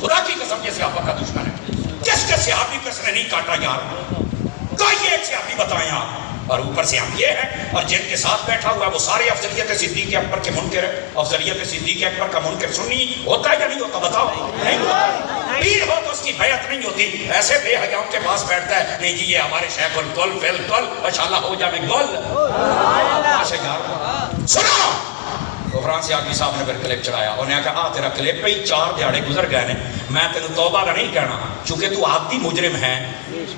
خدا کی قسم یہ صحابہ کا دشمن ہے. کس کے صحابی کس نے نہیں کاٹا یار؟ کوئی ایک صحابی بتائیں آپ. اور اوپر سے ہم یہ ہیں، اور جن کے ساتھ بیٹھا ہوا ہے وہ سارے افضلیت صدیق اکبر کے منکر ہیں. افضلیت صدیق اکبر کا منکر سنی ہوتا ہے یا نہیں ہوتا؟ بتاؤ. نہیں ہوتا. پیر ہو تو اس کی بیعت نہیں ہوتی. ایسے بے حیاؤں کے پاس بیٹھتا ہے، نہیں جی یہ ہمارے شیخ الکل بالکل ماشاءاللہ ہو جائے گل. سنو، غفران سیالوی صاحب نے پھر کلپ چڑھایا. انہوں نے کہا تیرا کلپ پہ ہی 4 دیہاڑے گزر گئے نے، میں تینوں توبہ کا نہیں کہنا، چونکہ تو عادی مجرم ہے،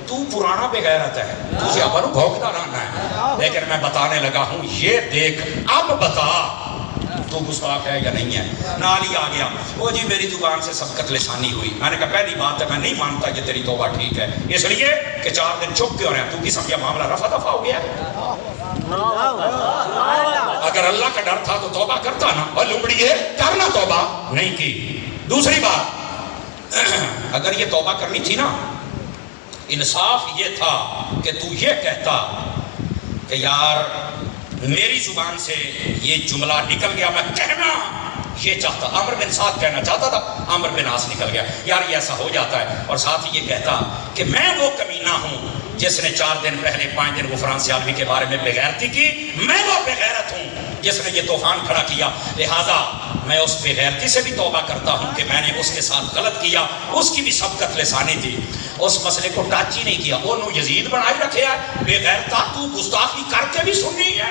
تو پرانا بے غیرت ہے، تو صحابہ کو بھونکتا رہنا ہے. لیکن میں بتانے لگا ہوں، یہ دیکھ، اب بتا تو گستاخ ہے یا نہیں ہے. نال ہی آ گیا، وہ جی میری زبان سے سبقت لسانی ہوئی. میں نے کہا پہلی بات ہے میں نہیں مانتا کہ تیری توبہ ٹھیک ہے، اس لیے کہ 4 دن چپ کیوں رہے. تو کی سمجھا معاملہ رفع دفع ہو گیا. اگر اللہ کا ڈر تھا تو توبہ کرتا نا، اور لمبڑی ہے کرنا توبہ نہیں کی. دوسری بات، اگر یہ توبہ کرنی تھی نا، انصاف یہ تھا کہ تو یہ کہتا کہ یار میری زبان سے یہ جملہ نکل گیا، میں کہنا یہ چاہتا، عمر بن سعد کہنا چاہتا تھا، عمر بن عاص نکل گیا. یار یہ ایسا ہو جاتا ہے. اور ساتھ ہی یہ کہتا کہ میں وہ کمینہ ہوں جس نے 4 دن پہلے 5 دن غفران سیالوی کے بارے میں بغیرتی کی. میں وہ بغیرت ہوں جس نے یہ طوفان کھڑا کیا. لہذا میں اس بغیرتی سے بھی توبہ کرتا ہوں کہ میں نے اس کے ساتھ غلط کیا، اس کی بھی سبقت لسانی تھی. اس مسئلے کو ٹچ ہی نہیں کیا. انہوں یزید بنائی رکھے ہے، بغیرتا تو گستاخی کر کے بھی سننی ہے.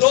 2